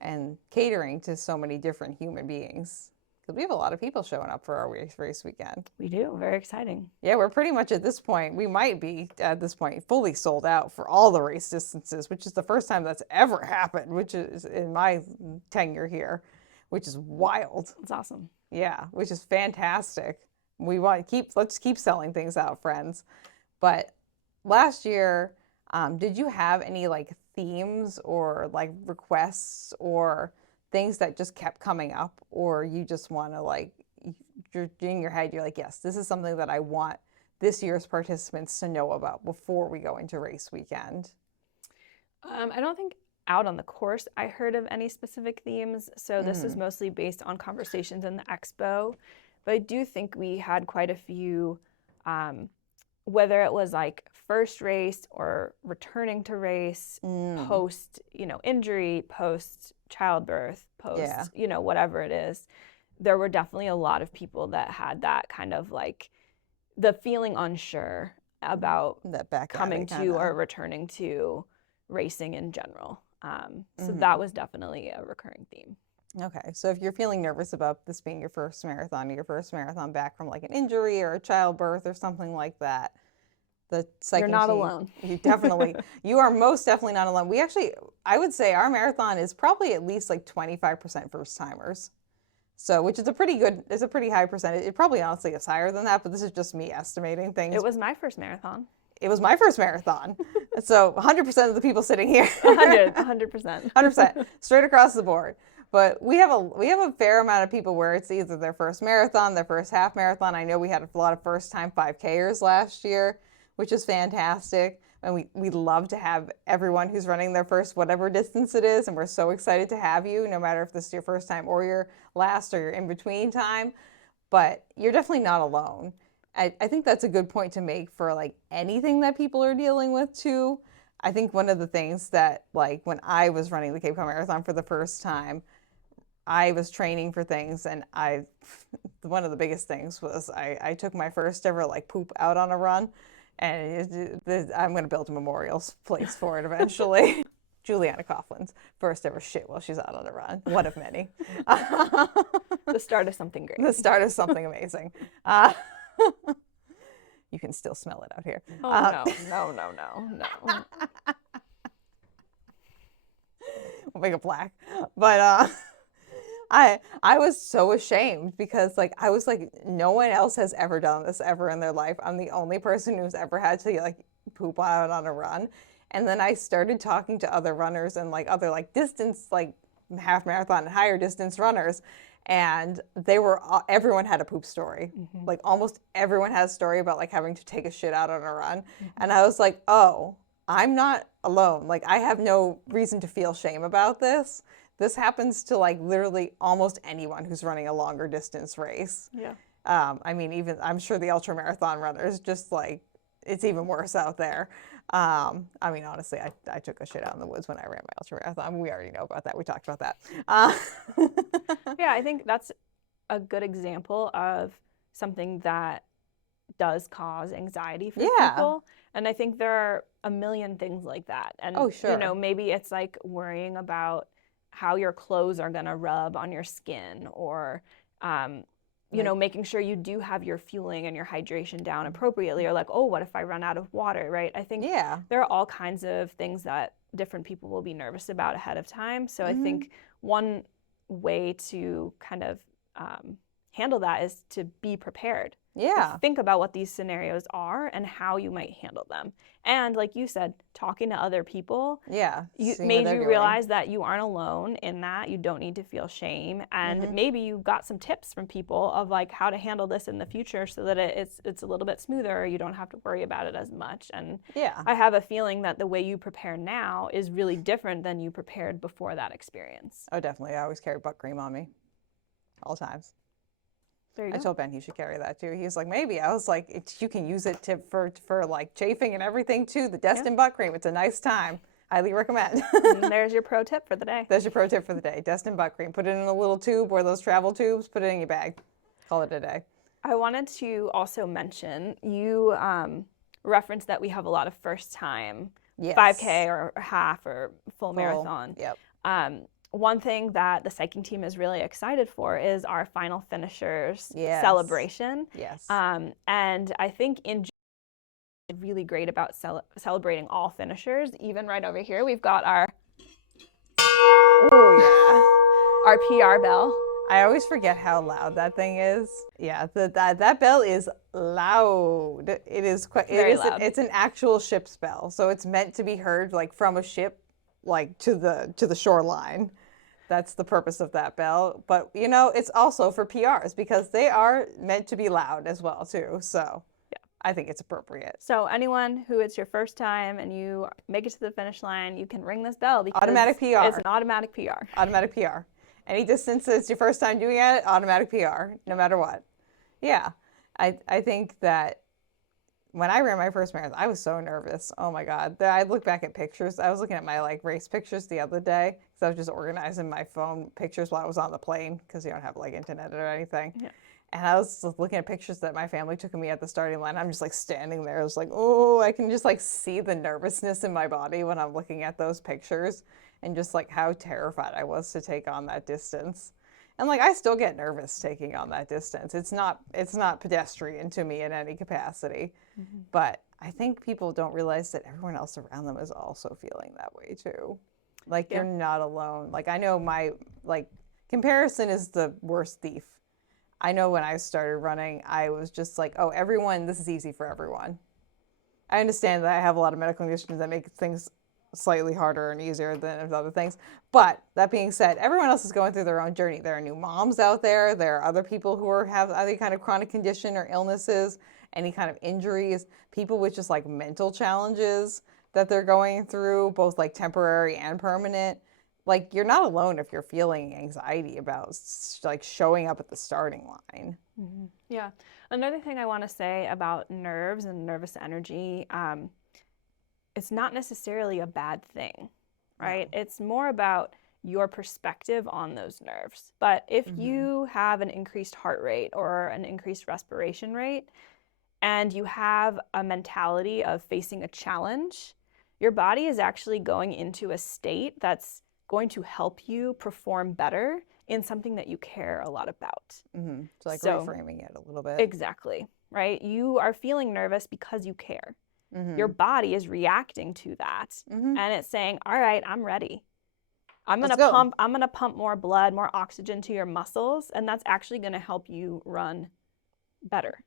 and catering to so many different human beings. Because we have a lot of people showing up for our race weekend. We do. Very exciting. Yeah, we're pretty much at this point, we might be at this point fully sold out for all the race distances, which is the first time that's ever happened, which is in my tenure here, which is wild. It's awesome. Yeah, which is fantastic. Let's keep selling things out, friends. But last year, did you have any like themes or like requests or things that just kept coming up, or you just want to like, you're in your head, you're like, yes, this is something that I want this year's participants to know about before we go into race weekend? I don't think out on the course I heard of any specific themes. So this is mostly based on conversations in the expo. But I do think we had quite a few, whether it was like first race or returning to race, post, injury, post childbirth, post, whatever it is. There were definitely a lot of people that had that kind of like the feeling unsure about that coming to or returning to racing in general. So that was definitely a recurring theme. Okay, so if you're feeling nervous about this being your first marathon, or your first marathon back from like an injury or a childbirth or something like that, the psyching You're not team, alone. You are most definitely not alone. I would say our marathon is probably at least like 25% first timers. So, which is a pretty high percentage. It probably honestly is higher than that, but this is just me estimating things. It was my first marathon. It was my first marathon. So 100% of the people sitting here. 100%. 100%. Straight across the board. But we have a fair amount of people where it's either their first marathon, their first half marathon. I know we had a lot of first-time 5Kers last year, which is fantastic. And we love to have everyone who's running their first whatever distance it is. And we're so excited to have you, no matter if this is your first time or your last or your in-between time. But you're definitely not alone. I think that's a good point to make for like anything that people are dealing with too. I think one of the things that like when I was running the Cape Cod Marathon for the first time, I was training for things, and one of the biggest things was I took my first ever like poop out on a run, and I'm going to build a memorial place for it eventually. Juliana Coughlin's first ever shit while she's out on a run. One of many. The start of something great. The start of something amazing. You can still smell it out here. Oh, no. We'll make it black. But I was so ashamed because like I was like, no one else has ever done this ever in their life. I'm the only person who's ever had to like poop out on a run. And then I started talking to other runners and like other like distance, like half marathon and higher distance runners. And everyone had a poop story. Like almost everyone had a story about like having to take a shit out on a run. And I was like, oh, I'm not alone. Like I have no reason to feel shame about this. This happens to like literally almost anyone who's running a longer distance race. Yeah. I mean, even I'm sure the ultra marathon runners just like, it's even worse out there. I mean, honestly, I took a shit out in the woods when I ran my ultra marathon. We already know about that. We talked about that. Yeah, I think that's a good example of something that does cause anxiety for people. And I think there are a million things like that. And, oh, sure. you know, maybe it's like worrying about how your clothes are going to rub on your skin or, you know, making sure you do have your fueling and your hydration down appropriately, or like, oh, what if I run out of water, right? I think there are all kinds of things that different people will be nervous about ahead of time. So I think one way to kind of handle that is to be prepared. Yeah. Think about what these scenarios are and how you might handle them. And like you said, talking to other people made you realize that you aren't alone in that. You don't need to feel shame. And maybe you got some tips from people of like how to handle this in the future so that it's a little bit smoother. You don't have to worry about it as much. And I have a feeling that the way you prepare now is really different than you prepared before that experience. Oh, definitely. I always carry butt cream on me. All times. I told Ben he should carry that too. He was like, maybe. I was like, you can use it for like chafing and everything too. The Destin butt cream. It's a nice time. Highly recommend. And there's your pro tip for the day. There's your pro tip for the day. Destin butt cream. Put it in a little tube or those travel tubes. Put it in your bag. Call it a day. I wanted to also mention, you referenced that we have a lot of first time 5K or half or full marathon. Yep. One thing that the psyching team is really excited for is our final finishers celebration. Yes. And I think in really great about celebrating all finishers. Even right over here, we've got our our PR bell. I always forget how loud that thing is. Yeah, that bell is loud. It is quite. Very loud. It's an actual ship's bell, so it's meant to be heard like from a ship, like to the shoreline. That's the purpose of that bell. But, you know, it's also for PRs because they are meant to be loud as well, too. So I think it's appropriate. So anyone who it's your first time and you make it to the finish line, you can ring this bell because automatic PR. It's an automatic PR. Automatic PR. Any distance it's your first time doing it, automatic PR, no matter what. Yeah. I think that when I ran my first marathon, I was so nervous. Oh my God. I look back at pictures. I was looking at my like race pictures the other day because I was just organizing my phone pictures while I was on the plane because you don't have like internet or anything. Yeah. And I was looking at pictures that my family took of me at the starting line. I'm just like standing there. I was like, oh, I can just like see the nervousness in my body when I'm looking at those pictures and just like how terrified I was to take on that distance. And like I still get nervous taking on that distance. It's not pedestrian to me in any capacity. But I think people don't realize that everyone else around them is also feeling that way too. Like you're not alone. Like I know my like comparison is the worst thief. I know when I started running, I was just like, oh, this is easy for everyone. I understand that I have a lot of medical conditions that make things slightly harder and easier than other things. But that being said, everyone else is going through their own journey. There are new moms out there. There are other people who have any kind of chronic condition or illnesses, any kind of injuries, people with just like mental challenges that they're going through, both like temporary and permanent. Like you're not alone if you're feeling anxiety about like showing up at the starting line. Yeah. Another thing I want to say about nerves and nervous energy, it's not necessarily a bad thing, right? No. It's more about your perspective on those nerves. But if you have an increased heart rate or an increased respiration rate, and you have a mentality of facing a challenge, your body is actually going into a state that's going to help you perform better in something that you care a lot about. So like reframing it a little bit. Exactly, right? You are feeling nervous because you care. Your body is reacting to that, and it's saying, all right, I'm ready. I'm gonna pump more blood, more oxygen to your muscles, and that's actually gonna help you run better.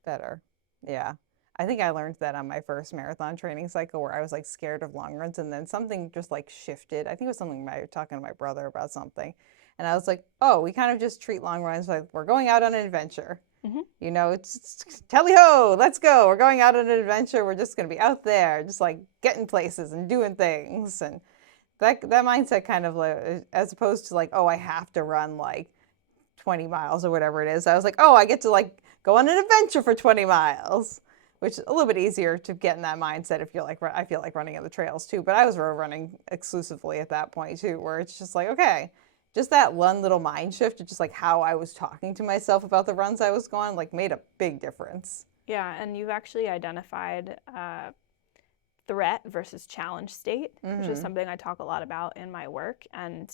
Yeah. I think I learned that on my first marathon training cycle, where I was like scared of long runs, and then something just like shifted. I think it was something I was talking to my brother about something. And I was like, oh, we kind of just treat long runs like we're going out on an adventure. You know, it's tally ho, let's go. We're going out on an adventure. We're just going to be out there, just like getting places and doing things. And that mindset kind of like, as opposed to like, oh, I have to run like 20 miles or whatever it is. I was like, oh, I get to like go on an adventure for 20 miles, which is a little bit easier to get in that mindset if you're like, I feel like running on the trails too. But I was running exclusively at that point too, where it's just like, okay, just that one little mind shift, just like how I was talking to myself about the runs I was going, like made a big difference. Yeah, and you've actually identified threat versus challenge state, which is something I talk a lot about in my work. And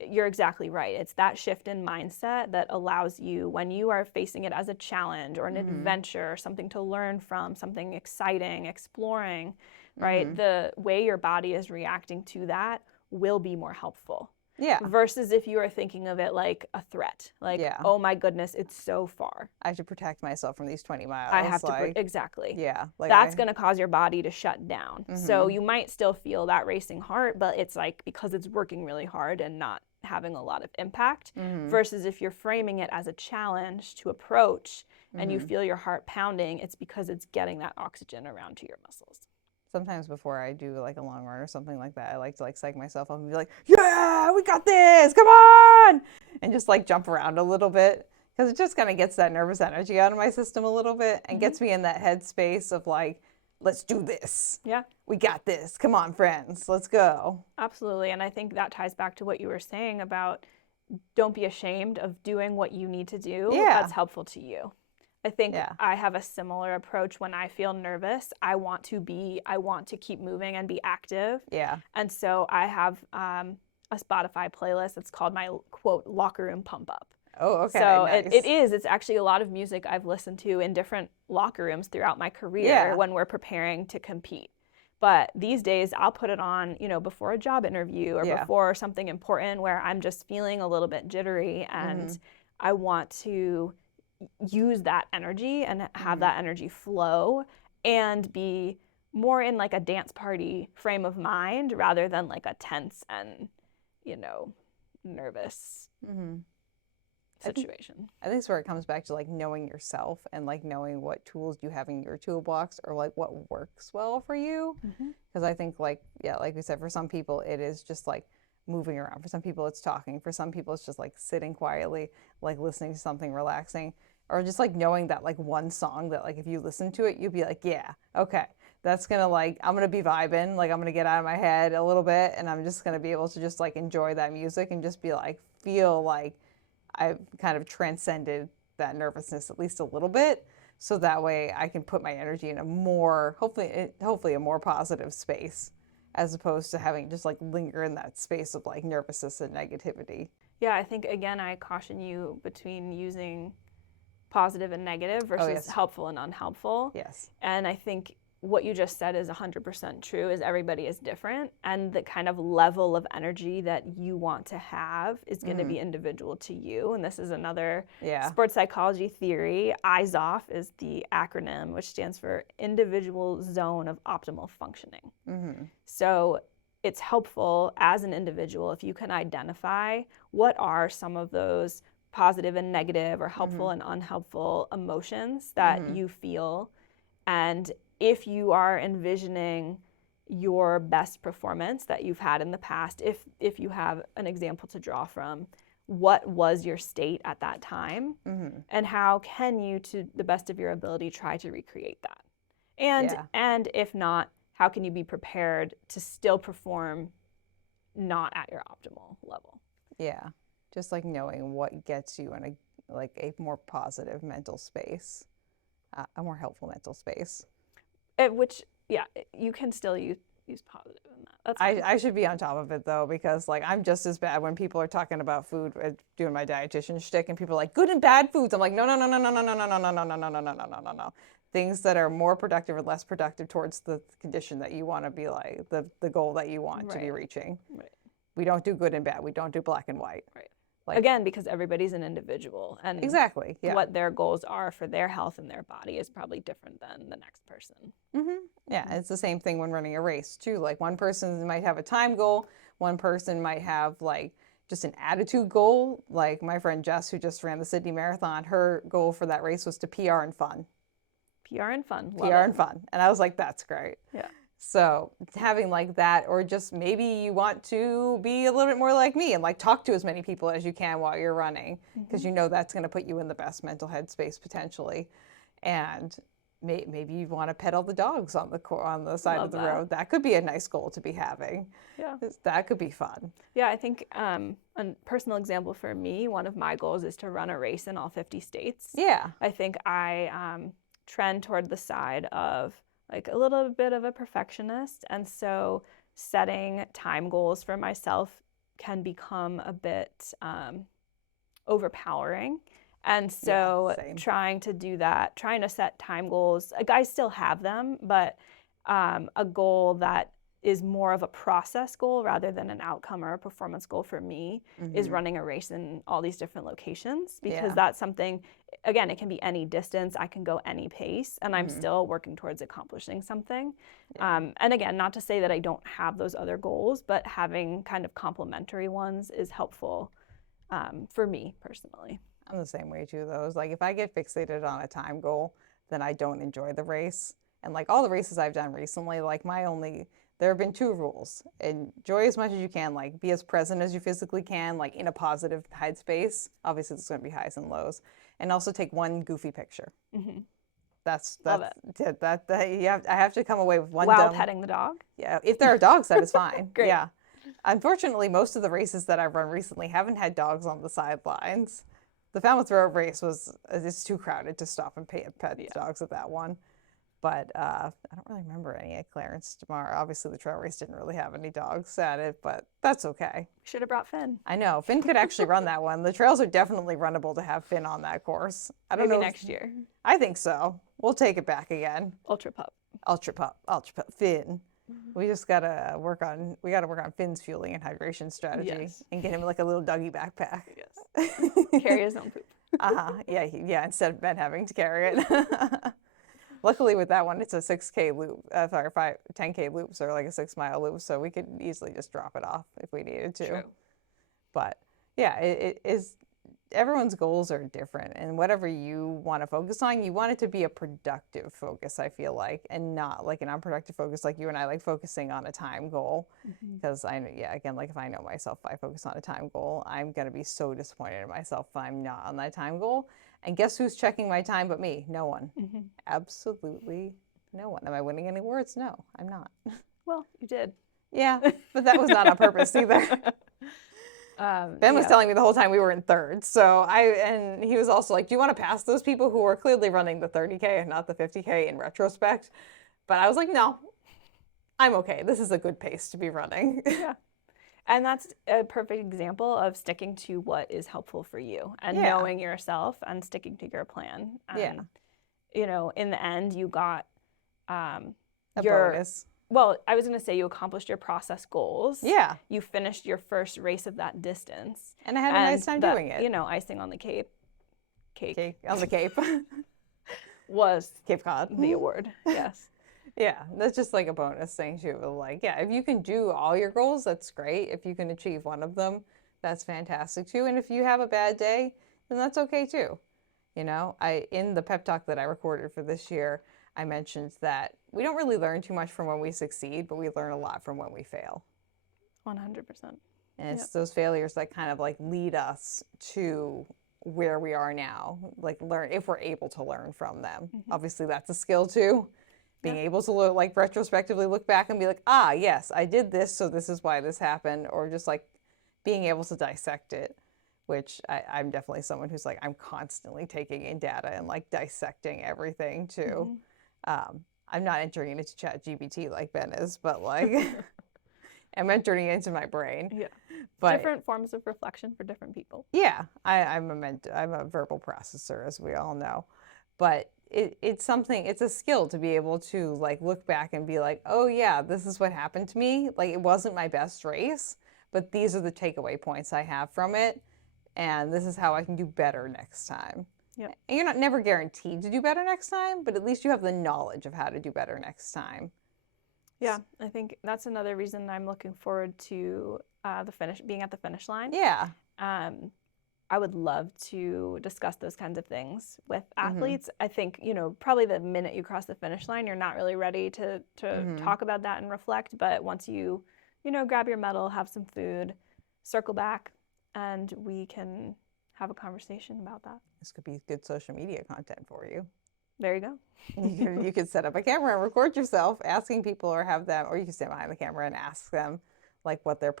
you're exactly right. It's that shift in mindset that allows you, when you are facing it as a challenge or an adventure, something to learn from, something exciting, exploring, right? The way your body is reacting to that will be more helpful. Yeah. Versus if you are thinking of it like a threat, like, oh my goodness, it's so far. I have to protect myself from these 20 miles. I have to, exactly. Yeah. Like that's going to cause your body to shut down. So you might still feel that racing heart, but it's like because it's working really hard and not having a lot of impact. Versus if you're framing it as a challenge to approach and you feel your heart pounding, it's because it's getting that oxygen around to your muscles. Sometimes before I do like a long run or something like that, I like to like psych myself up and be like, yeah, we got this, come on, and just like jump around a little bit, because it just kind of gets that nervous energy out of my system a little bit and gets me in that headspace of like, let's do this. Yeah. We got this. Come on, friends, let's go. Absolutely. And I think that ties back to what you were saying about don't be ashamed of doing what you need to do. That's helpful to you. I think I have a similar approach when I feel nervous. I want to keep moving and be active. Yeah. And so I have a Spotify playlist that's called my, quote, locker room pump up. Oh, okay. So nice. it's actually a lot of music I've listened to in different locker rooms throughout my career when we're preparing to compete. But these days I'll put it on, before a job interview or before something important where I'm just feeling a little bit jittery and I want to use that energy and have that energy flow and be more in like a dance party frame of mind rather than like a tense and, nervous situation. I think it's where it comes back to like knowing yourself and like knowing what tools you have in your toolbox or like what works well for you. Because I think like we said, for some people it is just like moving around. For some people it's talking. For some people it's just like sitting quietly, like listening to something relaxing, or just like knowing that like one song that like if you listen to it you'll be like, yeah, okay, that's gonna like, I'm gonna be vibing, like I'm gonna get out of my head a little bit and I'm just gonna be able to just like enjoy that music and just be like, feel like I've kind of transcended that nervousness at least a little bit, so that way I can put my energy in a more, hopefully a more positive space, as opposed to having just like linger in that space of like nervousness and negativity. Yeah, I think again I caution you between using positive and negative versus helpful and unhelpful. Yes. And I think what you just said is 100% true, is everybody is different, and the kind of level of energy that you want to have is going to be individual to you. And this is another sports psychology theory. IZOF is the acronym, which stands for Individual Zone of Optimal Functioning. So it's helpful as an individual if you can identify what are some of those positive and negative or helpful and unhelpful emotions that you feel. And if you are envisioning your best performance that you've had in the past, if you have an example to draw from, what was your state at that time? And how can you, to the best of your ability, try to recreate that? And if not, how can you be prepared to still perform not at your optimal level? Yeah. Just like knowing what gets you in a more positive mental space, a more helpful mental space. Which, you can still use positive That's I should be on top of it though, because like I'm just as bad when people are talking about food, doing my dietitian shtick, and people are like good and bad foods. I'm like, no, no, no, no, no, no, no, no, no, no, no, no, no, no, no, no, no, no, no. Things that are more productive or less productive towards the condition that you want to be like, the goal that you want to be reaching. Right. We don't do good and bad. We don't do black and white. Right. Like, again, because everybody's an individual, and exactly. Yeah. what their goals are for their health and their body is probably different than the next person. Yeah, it's the same thing when running a race too. Like one person might have a time goal, one person might have like just an attitude goal. Like my friend Jess, who just ran the Sydney Marathon, her goal for that race was to PR and fun. PR and fun. PR and fun. And I was like, that's great. Yeah. So having like that, or just maybe you want to be a little bit more like me and like talk to as many people as you can while you're running, because you know that's going to put you in the best mental headspace potentially. And maybe you want to pet all the dogs on the side of the road. That could be a nice goal to be having. Yeah. That could be fun. Yeah, I think a personal example for me, one of my goals is to run a race in all 50 states. Yeah. I think I trend toward the side of like a little bit of a perfectionist. And so setting time goals for myself can become a bit overpowering. And so trying to do that, trying to set time goals, like I still have them, but a goal that is more of a process goal rather than an outcome or a performance goal for me is running a race in all these different locations, because that's something, again, it can be any distance, I can go any pace, and I'm still working towards accomplishing something. And again, not to say that I don't have those other goals, but having kind of complementary ones is helpful for me personally. I'm the same way too, though. It's like if I get fixated on a time goal, then I don't enjoy the race. And like all the races I've done recently, like there have been 2 rules. Enjoy as much as you can, like be as present as you physically can, like in a positive headspace. Obviously, there's going to be highs and lows. And also take one goofy picture. That's I have to come away with one while petting the dog. Yeah, if there are dogs, that is fine. Great. Yeah. Unfortunately, most of the races that I've run recently haven't had dogs on the sidelines. The Falmouth Road race it's too crowded to stop and pet dogs at that one. But I don't really remember any at Clarence tomorrow. Obviously, the trail race didn't really have any dogs at it, but that's okay. Should have brought Finn. I know. Finn could actually run that one. The trails are definitely runnable to have Finn on that course. I don't know. Maybe next year. I think so. We'll take it back again. Ultra Pup, Finn. We just gotta work on Finn's fueling and hydration strategy and get him like a little doggy backpack. Yes. Carry his own poop. Yeah. Instead of Ben having to carry it. Luckily with that one, it's a 6K loop, 10K loops or like a 6-mile loop, so we could easily just drop it off if we needed to. True. But yeah, it is. Everyone's goals are different, and whatever you want to focus on, you want it to be a productive focus, I feel like, and not like an unproductive focus like you and I like focusing on a time goal. Because again, like if I know myself, if I focus on a time goal, I'm going to be so disappointed in myself if I'm not on that time goal. And guess who's checking my time but me? No one. Absolutely no one. Am I winning any awards? No, I'm not. Well, you did. Yeah, but that was not on purpose either. Ben was telling me the whole time we were in 3rd. And he was also like, do you want to pass those people who were clearly running the 30K and not the 50K in retrospect? But I was like, no, I'm okay. This is a good pace to be running. Yeah. And that's a perfect example of sticking to what is helpful for you and knowing yourself and sticking to your plan. And, you know, in the end, you got a bonus. Well, I was going to say you accomplished your process goals. Yeah. You finished your first race of that distance. And I had a nice time doing it. You know, icing on the cake on the Cape was Cape Cod. The award. Yes. Yeah, that's just like a bonus thing too. Like, yeah, if you can do all your goals, that's great. If you can achieve one of them, that's fantastic too. And if you have a bad day, then that's okay too. You know, in the pep talk that I recorded for this year, I mentioned that we don't really learn too much from when we succeed, but we learn a lot from when we fail. 100%. And it's those failures that kind of like lead us to where we are now, like learn if we're able to learn from them. Obviously, that's a skill too. Being able to like retrospectively look back and be like, ah, yes, I did this, so this is why this happened, or just like being able to dissect it, which I'm definitely someone who's like, I'm constantly taking in data and like dissecting everything too. I'm not entering it into ChatGPT like Ben is, but like I'm entering it into my brain. Yeah. But different forms of reflection for different people. yeah, I'm a verbal processor, as we all know. But it's something, it's a skill to be able to like look back and be like, oh yeah, this is what happened to me. Like it wasn't my best race, but these are the takeaway points I have from it. And this is how I can do better next time. Yep. And you're not never guaranteed to do better next time, but at least you have the knowledge of how to do better next time. Yeah, I think that's another reason I'm looking forward to being at the finish line. Yeah. I would love to discuss those kinds of things with athletes. I think, probably the minute you cross the finish line, you're not really ready to talk about that and reflect. But once you, grab your medal, have some food, circle back, and we can have a conversation about that. This could be good social media content for you. There you go. You could set up a camera and record yourself asking people, or have them, or you can stand behind the camera and ask them like what their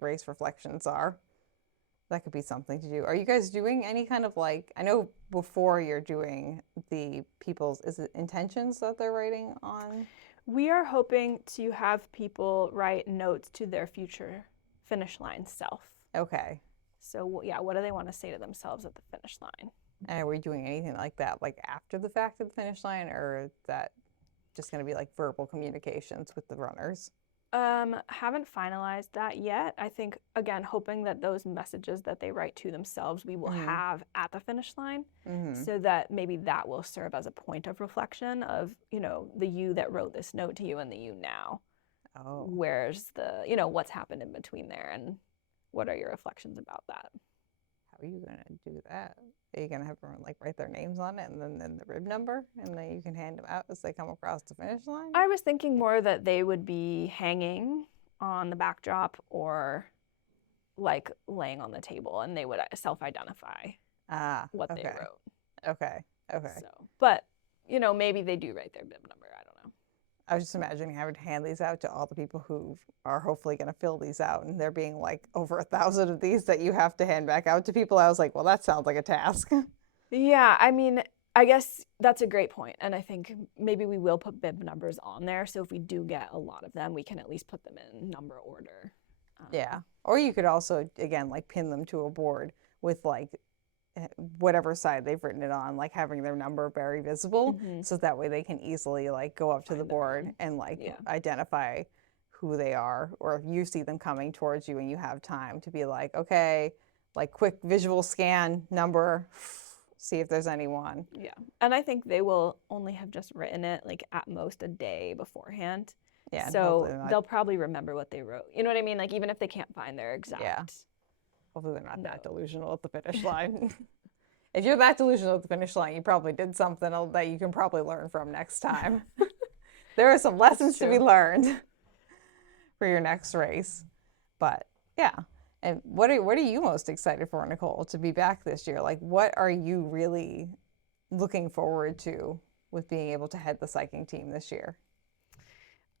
race reflections are. That could be something to do. Are you guys doing any kind of like, I know before you're doing the people's, is it intentions that they're writing on? We are hoping to have people write notes to their future finish line self. Okay. So yeah, what do they want to say to themselves at the finish line? And are we doing anything like that, like after the fact of the finish line, or is that just going to be like verbal communications with the runners? Haven't finalized that yet. I think, again, hoping that those messages that they write to themselves, we will have at the finish line, so that maybe that will serve as a point of reflection of, the you that wrote this note to you and the you now. Oh. Where's the, what's happened in between there, and what are your reflections about that? How are you going to do that? Are you going to have everyone like write their names on it and then the rib number, and then you can hand them out as they come across the finish line? I was thinking more that they would be hanging on the backdrop or like laying on the table, and they would self-identify what they wrote. Okay. So, but, maybe they do write their bib number. I don't know. I was just imagining having to hand these out to all the people who are hopefully going to fill these out, and there being like over 1,000 of these that you have to hand back out to people. I was like, well, that sounds like a task. Yeah, I mean, I guess that's a great point. And I think maybe we will put bib numbers on there. So if we do get a lot of them, we can at least put them in number order. Yeah. Or you could also, again, like pin them to a board with like whatever side they've written it on, like having their number very visible, so that way they can easily like go up to the board and like identify who they are. Or if you see them coming towards you and you have time to be like, okay, like quick visual scan number, see if there's anyone. Yeah. And I think they will only have just written it like at most a day beforehand. Yeah. So they'll probably remember what they wrote. You know what I mean? Like even if they can't find their exact. Yeah. Hopefully they're not that delusional at the finish line. If you're that delusional at the finish line, you probably did something that you can probably learn from next time. There are some lessons to be learned for your next race. But yeah. And what are you most excited for, Nicole, to be back this year? Like, what are you really looking forward to with being able to head the psyching team this year?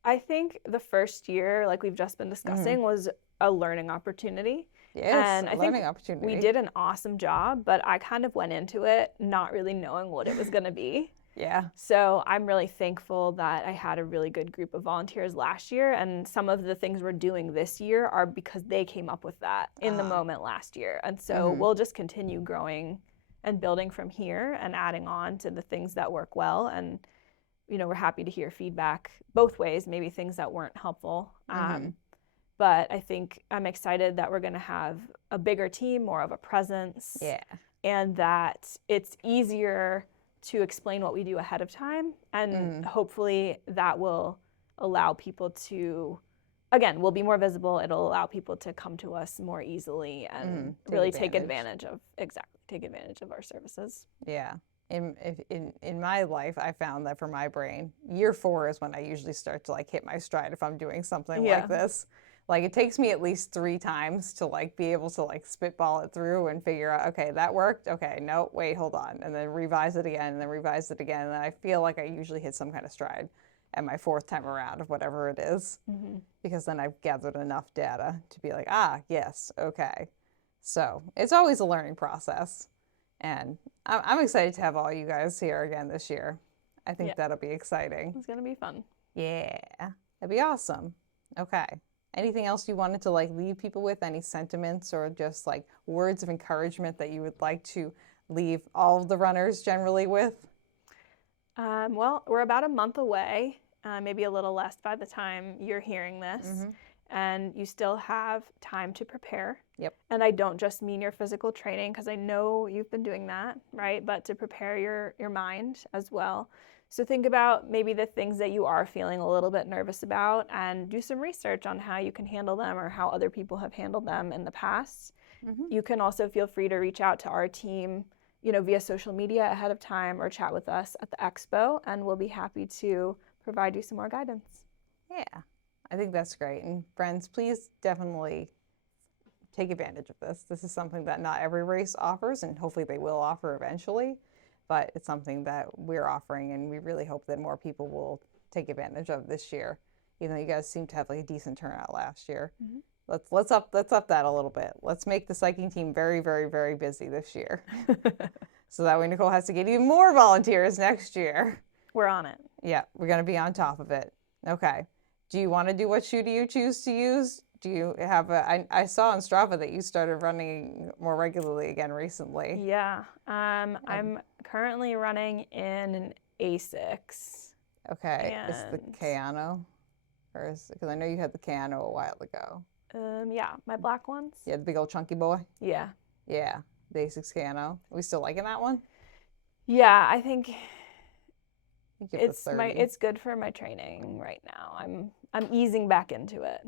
I think the first year, like we've just been discussing, was a learning opportunity. Yes, and a learning opportunity. We did an awesome job, but I kind of went into it not really knowing what it was going to be. Yeah. So I'm really thankful that I had a really good group of volunteers last year, and some of the things we're doing this year are because they came up with that in the moment last year. And so we'll just continue growing and building from here and adding on to the things that work well. And, we're happy to hear feedback both ways, maybe things that weren't helpful. But I think I'm excited that we're going to have a bigger team, more of a presence. Yeah. And that it's easier to explain what we do ahead of time. And hopefully that will allow people to, again, we'll be more visible. It'll allow people to come to us more easily and really take advantage of our services. Yeah. In my life, I found that for my brain, year 4 is when I usually start to like hit my stride if I'm doing something like this. Like it takes me at least 3 times to like be able to like spitball it through and figure out, okay, that worked. Okay, no, wait, hold on. And then revise it again and then revise it again. And then I feel like I usually hit some kind of stride at my 4th time around of whatever it is, because then I've gathered enough data to be like, yes, okay. So it's always a learning process. And I'm excited to have all you guys here again this year. I think that'll be exciting. It's going to be fun. Yeah, that'd be awesome. Okay. anything else you wanted to like leave people with? Any sentiments or just like words of encouragement that you would like to leave all of the runners generally with? Well, we're about a month away, maybe a little less by the time you're hearing this. And you still have time to prepare. Yep. And I don't just mean your physical training, because I know you've been doing that, right? But to prepare your mind as well. So think about maybe the things that you are feeling a little bit nervous about, and do some research on how you can handle them or how other people have handled them in the past. You can also feel free to reach out to our team, via social media ahead of time, or chat with us at the expo, and we'll be happy to provide you some more guidance. Yeah, I think that's great. And friends, please definitely take advantage of this. This is something that not every race offers, and hopefully they will offer eventually, but it's something that we're offering, and we really hope that more people will take advantage of this year. Even though you guys seem to have like a decent turnout last year. Let's up that a little bit. Let's make the psyching team very, very, very busy this year. So that way Nicole has to get even more volunteers next year. We're on it. Yeah, we're going to be on top of it. Okay. Do you want to do what shoe do you choose to use? Do you have I saw on Strava that you started running more regularly again recently. Yeah. I'm currently running in an Asics. Okay. Is the Kayano? Or is, because I know you had the Kayano a while ago. Yeah, my black ones. Yeah, the big old chunky boy. Yeah. Yeah, the Asics Kayano. Are we still liking that one? Yeah, I think it's it's good for my training right now. I'm easing back into it,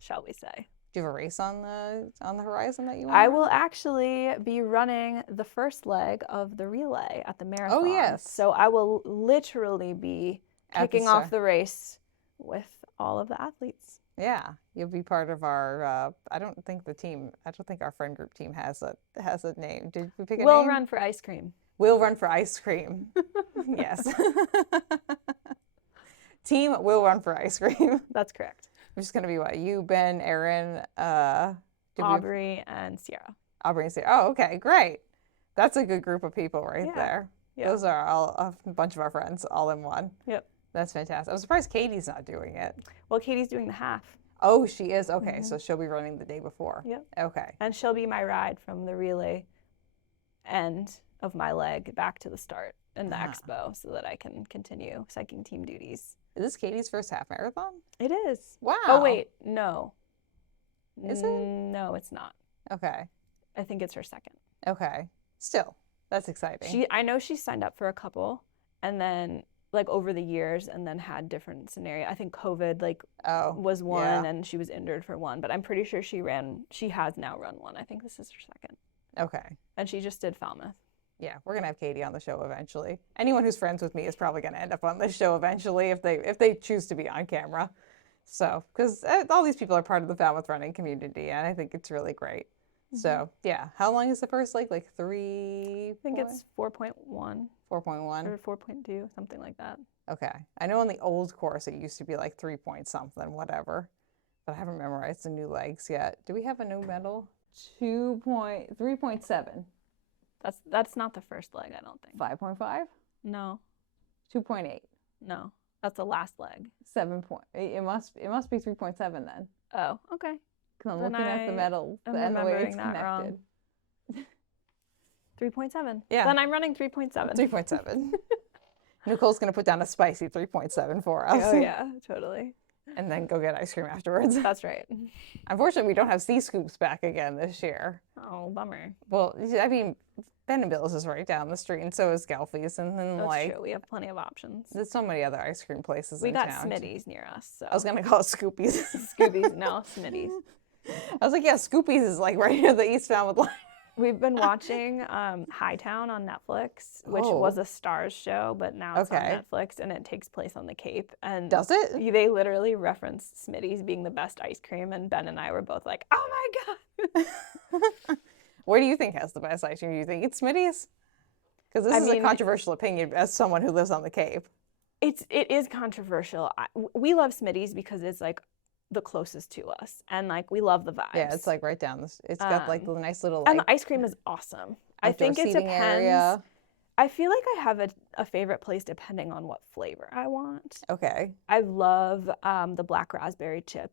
shall we say. Do you have a race on the horizon that you want? I will actually be running the first leg of the relay at the marathon. Oh, yes. So I will literally be kicking off the race with all of the athletes. Yeah, you'll be part of our. I don't think our friend group team has a name. Did we pick a name? We'll run for ice cream. We'll run for ice cream. Yes. Team will run for ice cream. That's correct. It's just gonna be what? You, Ben, Aaron, Aubrey, and Sierra. Aubrey and Sierra. Oh, okay, great. That's a good group of people right there. Yep. Those are all a bunch of our friends all in one. Yep. That's fantastic. I'm surprised Katie's not doing it. Well, Katie's doing the half. Oh, she is? Okay, so she'll be running the day before. Yep. Okay. And she'll be my ride from the relay end of my leg back to the start in the expo, so that I can continue psyching team duties. Is this Katie's first half marathon? It is. Wow. Oh, wait, no. Is it? No, it's not. Okay. I think it's her second. Okay. Still, that's exciting. I know she signed up for a couple, and then like over the years, and then had different scenarios. I think COVID was one, and she was injured for one, but I'm pretty sure she has now run one. I think this is her second. Okay. And she just did Falmouth. Yeah, we're gonna have Katie on the show eventually. Anyone who's friends with me is probably gonna end up on this show eventually if they choose to be on camera. So, because all these people are part of the Falmouth running community, and I think it's really great. So, yeah. How long is the first leg? Like 3? I think it's 4.1. 4.1? Or 4.2, something like that. Okay. I know on the old course it used to be like 3 point something, whatever. But I haven't memorized the new legs yet. Do we have a new medal? 3.7. That's not the first leg, I don't think. 5.5? No. 2.8. No. That's the last leg. 7 point. It must be 3.7 then. Oh, okay. Because I'm looking at the medal I'm and the way it's that connected. 3.7. Yeah. Then I'm running 3.7. 3.7. Nicole's going to put down a spicy 3.7 for us. Oh, yeah, totally. And then go get ice cream afterwards. That's right. Unfortunately, we don't have sea scoops back again this year. Oh, bummer. Well, I mean, Ben and Bill's is right down the street, and so is Gelfie's. And then, That's true. We have plenty of options. There's so many other ice cream places in town. We got Smitty's near us. So. I was going to call it Scoopies. Scoopies, no, Smitty's. I was like, yeah, Scoopies is like right near the East Falmouth line. We've been watching Hightown on Netflix, which was a Stars show, but now it's on Netflix, and it takes place on the Cape. And does it? They literally reference Smitty's being the best ice cream, and Ben and I were both like, oh my God. Where do you think has the best ice cream? Do you think it's Smitty's? Because this is a controversial opinion as someone who lives on the Cape. It is controversial. We love Smitty's because it's like the closest to us, and like we love the vibes. Yeah, it's like right down this. It's got like the nice little. And the ice cream is awesome. I think it depends. Area. I feel like I have a favorite place depending on what flavor I want. Okay. I love the black raspberry chip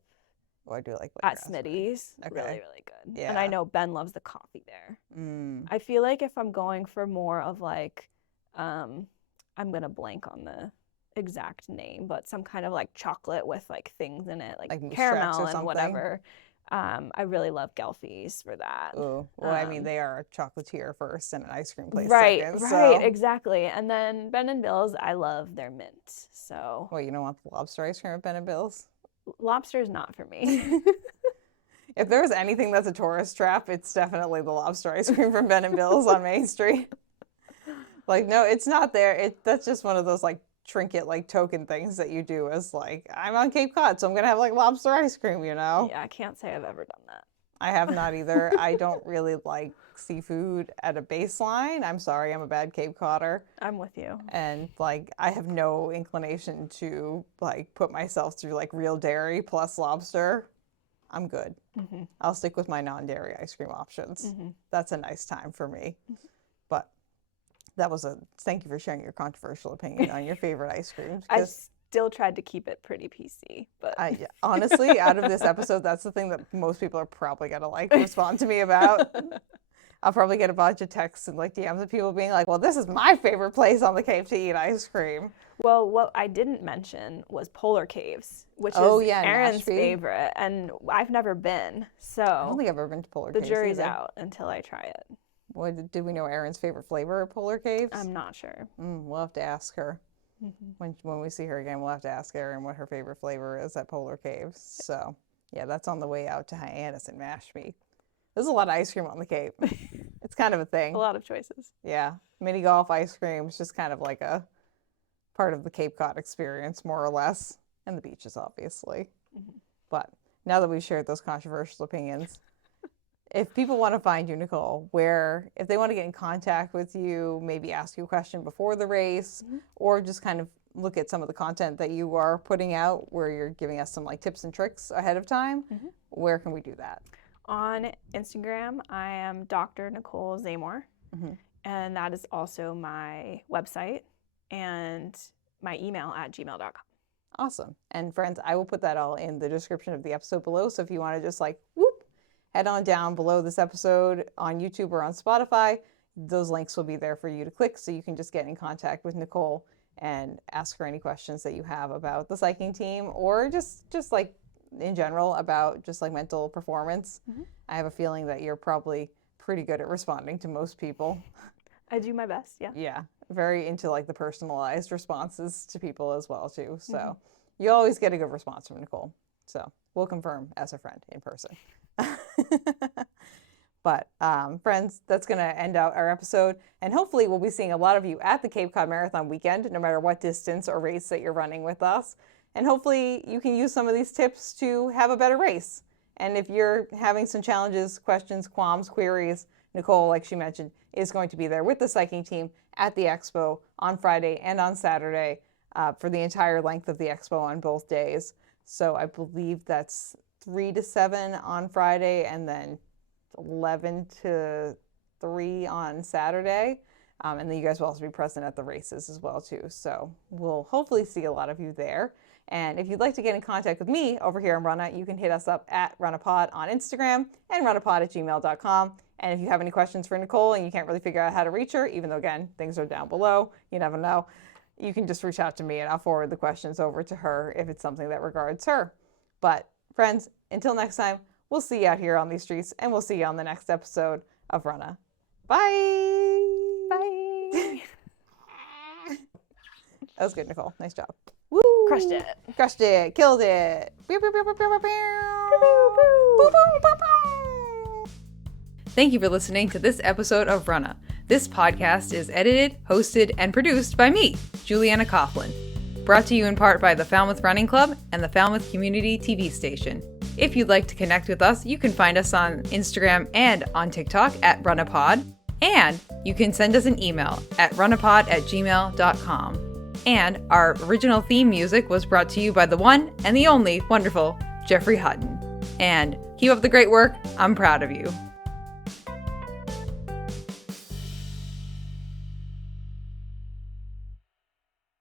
Oh, I do like at Smitty's. Okay. Really, really good. Yeah. And I know Ben loves the coffee there. I feel like if I'm going for more of like, I'm going to blank on the exact name, but some kind of like chocolate with like things in it, like caramel and whatever. I really love Gelfies for that. Ooh, well, I mean, they are a chocolatier first and an ice cream place second. Right, Exactly. And then Ben & Bill's, I love their mint. So. Well, you don't want the lobster ice cream at Ben & Bill's? Lobster is not for me. If there's anything that's a tourist trap, it's definitely the lobster ice cream from Ben & Bill's on Main Street. Like, no, it's not there. That's just one of those like trinket, like token things that you do as like, I'm on Cape Cod, so I'm going to have like lobster ice cream, you know? Yeah, I can't say I've ever done that. I have not either. I don't really like seafood at a baseline. I'm sorry, I'm a bad Cape Codder. I'm with you. And like, I have no inclination to like put myself through like real dairy plus lobster. I'm good. I'll stick with my non-dairy ice cream options. That's a nice time for me. But that was thank you for sharing your controversial opinion on your favorite ice creams. I still tried to keep it pretty PC, but honestly, out of this episode, that's the thing that most people are probably going to like respond to me about. I'll probably get a bunch of texts and like DMs of people being like, well, this is my favorite place on the Cape to eat ice cream. Well, what I didn't mention was Polar Caves, which is Aaron's favorite, and I've never been. So I don't think I've ever been to Polar Caves. The jury's out until I try it. What, did we know Aaron's favorite flavor at Polar Caves? I'm not sure. We'll have to ask her. When we see her again, we'll have to ask Erin what her favorite flavor is at Polar Caves. So yeah, that's on the way out to Hyannis and Mashpee. There's a lot of ice cream on the Cape. It's kind of a thing. A lot of choices. Yeah. Mini golf ice cream is just kind of like a part of the Cape Cod experience, more or less. And the beaches, obviously. But now that we've shared those controversial opinions, if people want to find you, Nicole, if they want to get in contact with you, maybe ask you a question before the race, or just kind of look at some of the content that you are putting out where you're giving us some like tips and tricks ahead of time, where can we do that? On Instagram, I am Dr. Nicole Zamore, and that is also my website and my email at gmail.com. Awesome. And friends, I will put that all in the description of the episode below. So if you want to just like, head on down below this episode on YouTube or on Spotify, those links will be there for you to click so you can just get in contact with Nicole and ask her any questions that you have about the psyching team or just like in general about just like mental performance. I have a feeling that you're probably pretty good at responding to most people. I do my best, yeah. Yeah, very into like the personalized responses to people as well too. So you always get a good response from Nicole. So we'll confirm as a friend in person. But friends, that's going to end out our episode. And hopefully we'll be seeing a lot of you at the Cape Cod Marathon weekend, no matter what distance or race that you're running with us. And hopefully you can use some of these tips to have a better race. And if you're having some challenges, questions, qualms, queries, Nicole, like she mentioned, is going to be there with the psyching team at the expo on Friday and on Saturday for the entire length of the expo on both days. So I believe that's 3 to 7 on Friday and then 11 to 3 on Saturday. And then you guys will also be present at the races as well too. So we'll hopefully see a lot of you there. And if you'd like to get in contact with me over here on RUNNAH, you can hit us up at RUNNAHPod on Instagram and runnahpod@gmail.com. And if you have any questions for Nicole and you can't really figure out how to reach her, even though again, things are down below, you never know, you can just reach out to me and I'll forward the questions over to her if it's something that regards her. But friends, until next time, we'll see you out here on these streets and we'll see you on the next episode of RUNNAH. Bye! Bye! That was good, Nicole. Nice job. Woo! Crushed it. Crushed it. Killed it. Thank you for listening to this episode of RUNNAH. This podcast is edited, hosted, and produced by me, Juliana Coughlin. Brought to you in part by the Falmouth Running Club and the Falmouth Community TV station. If you'd like to connect with us, you can find us on Instagram and on TikTok at RUNNAHPod. And you can send us an email at runnahpod@gmail.com. And our original theme music was brought to you by the one and the only wonderful Jeffrey Hutton. And keep up the great work. I'm proud of you.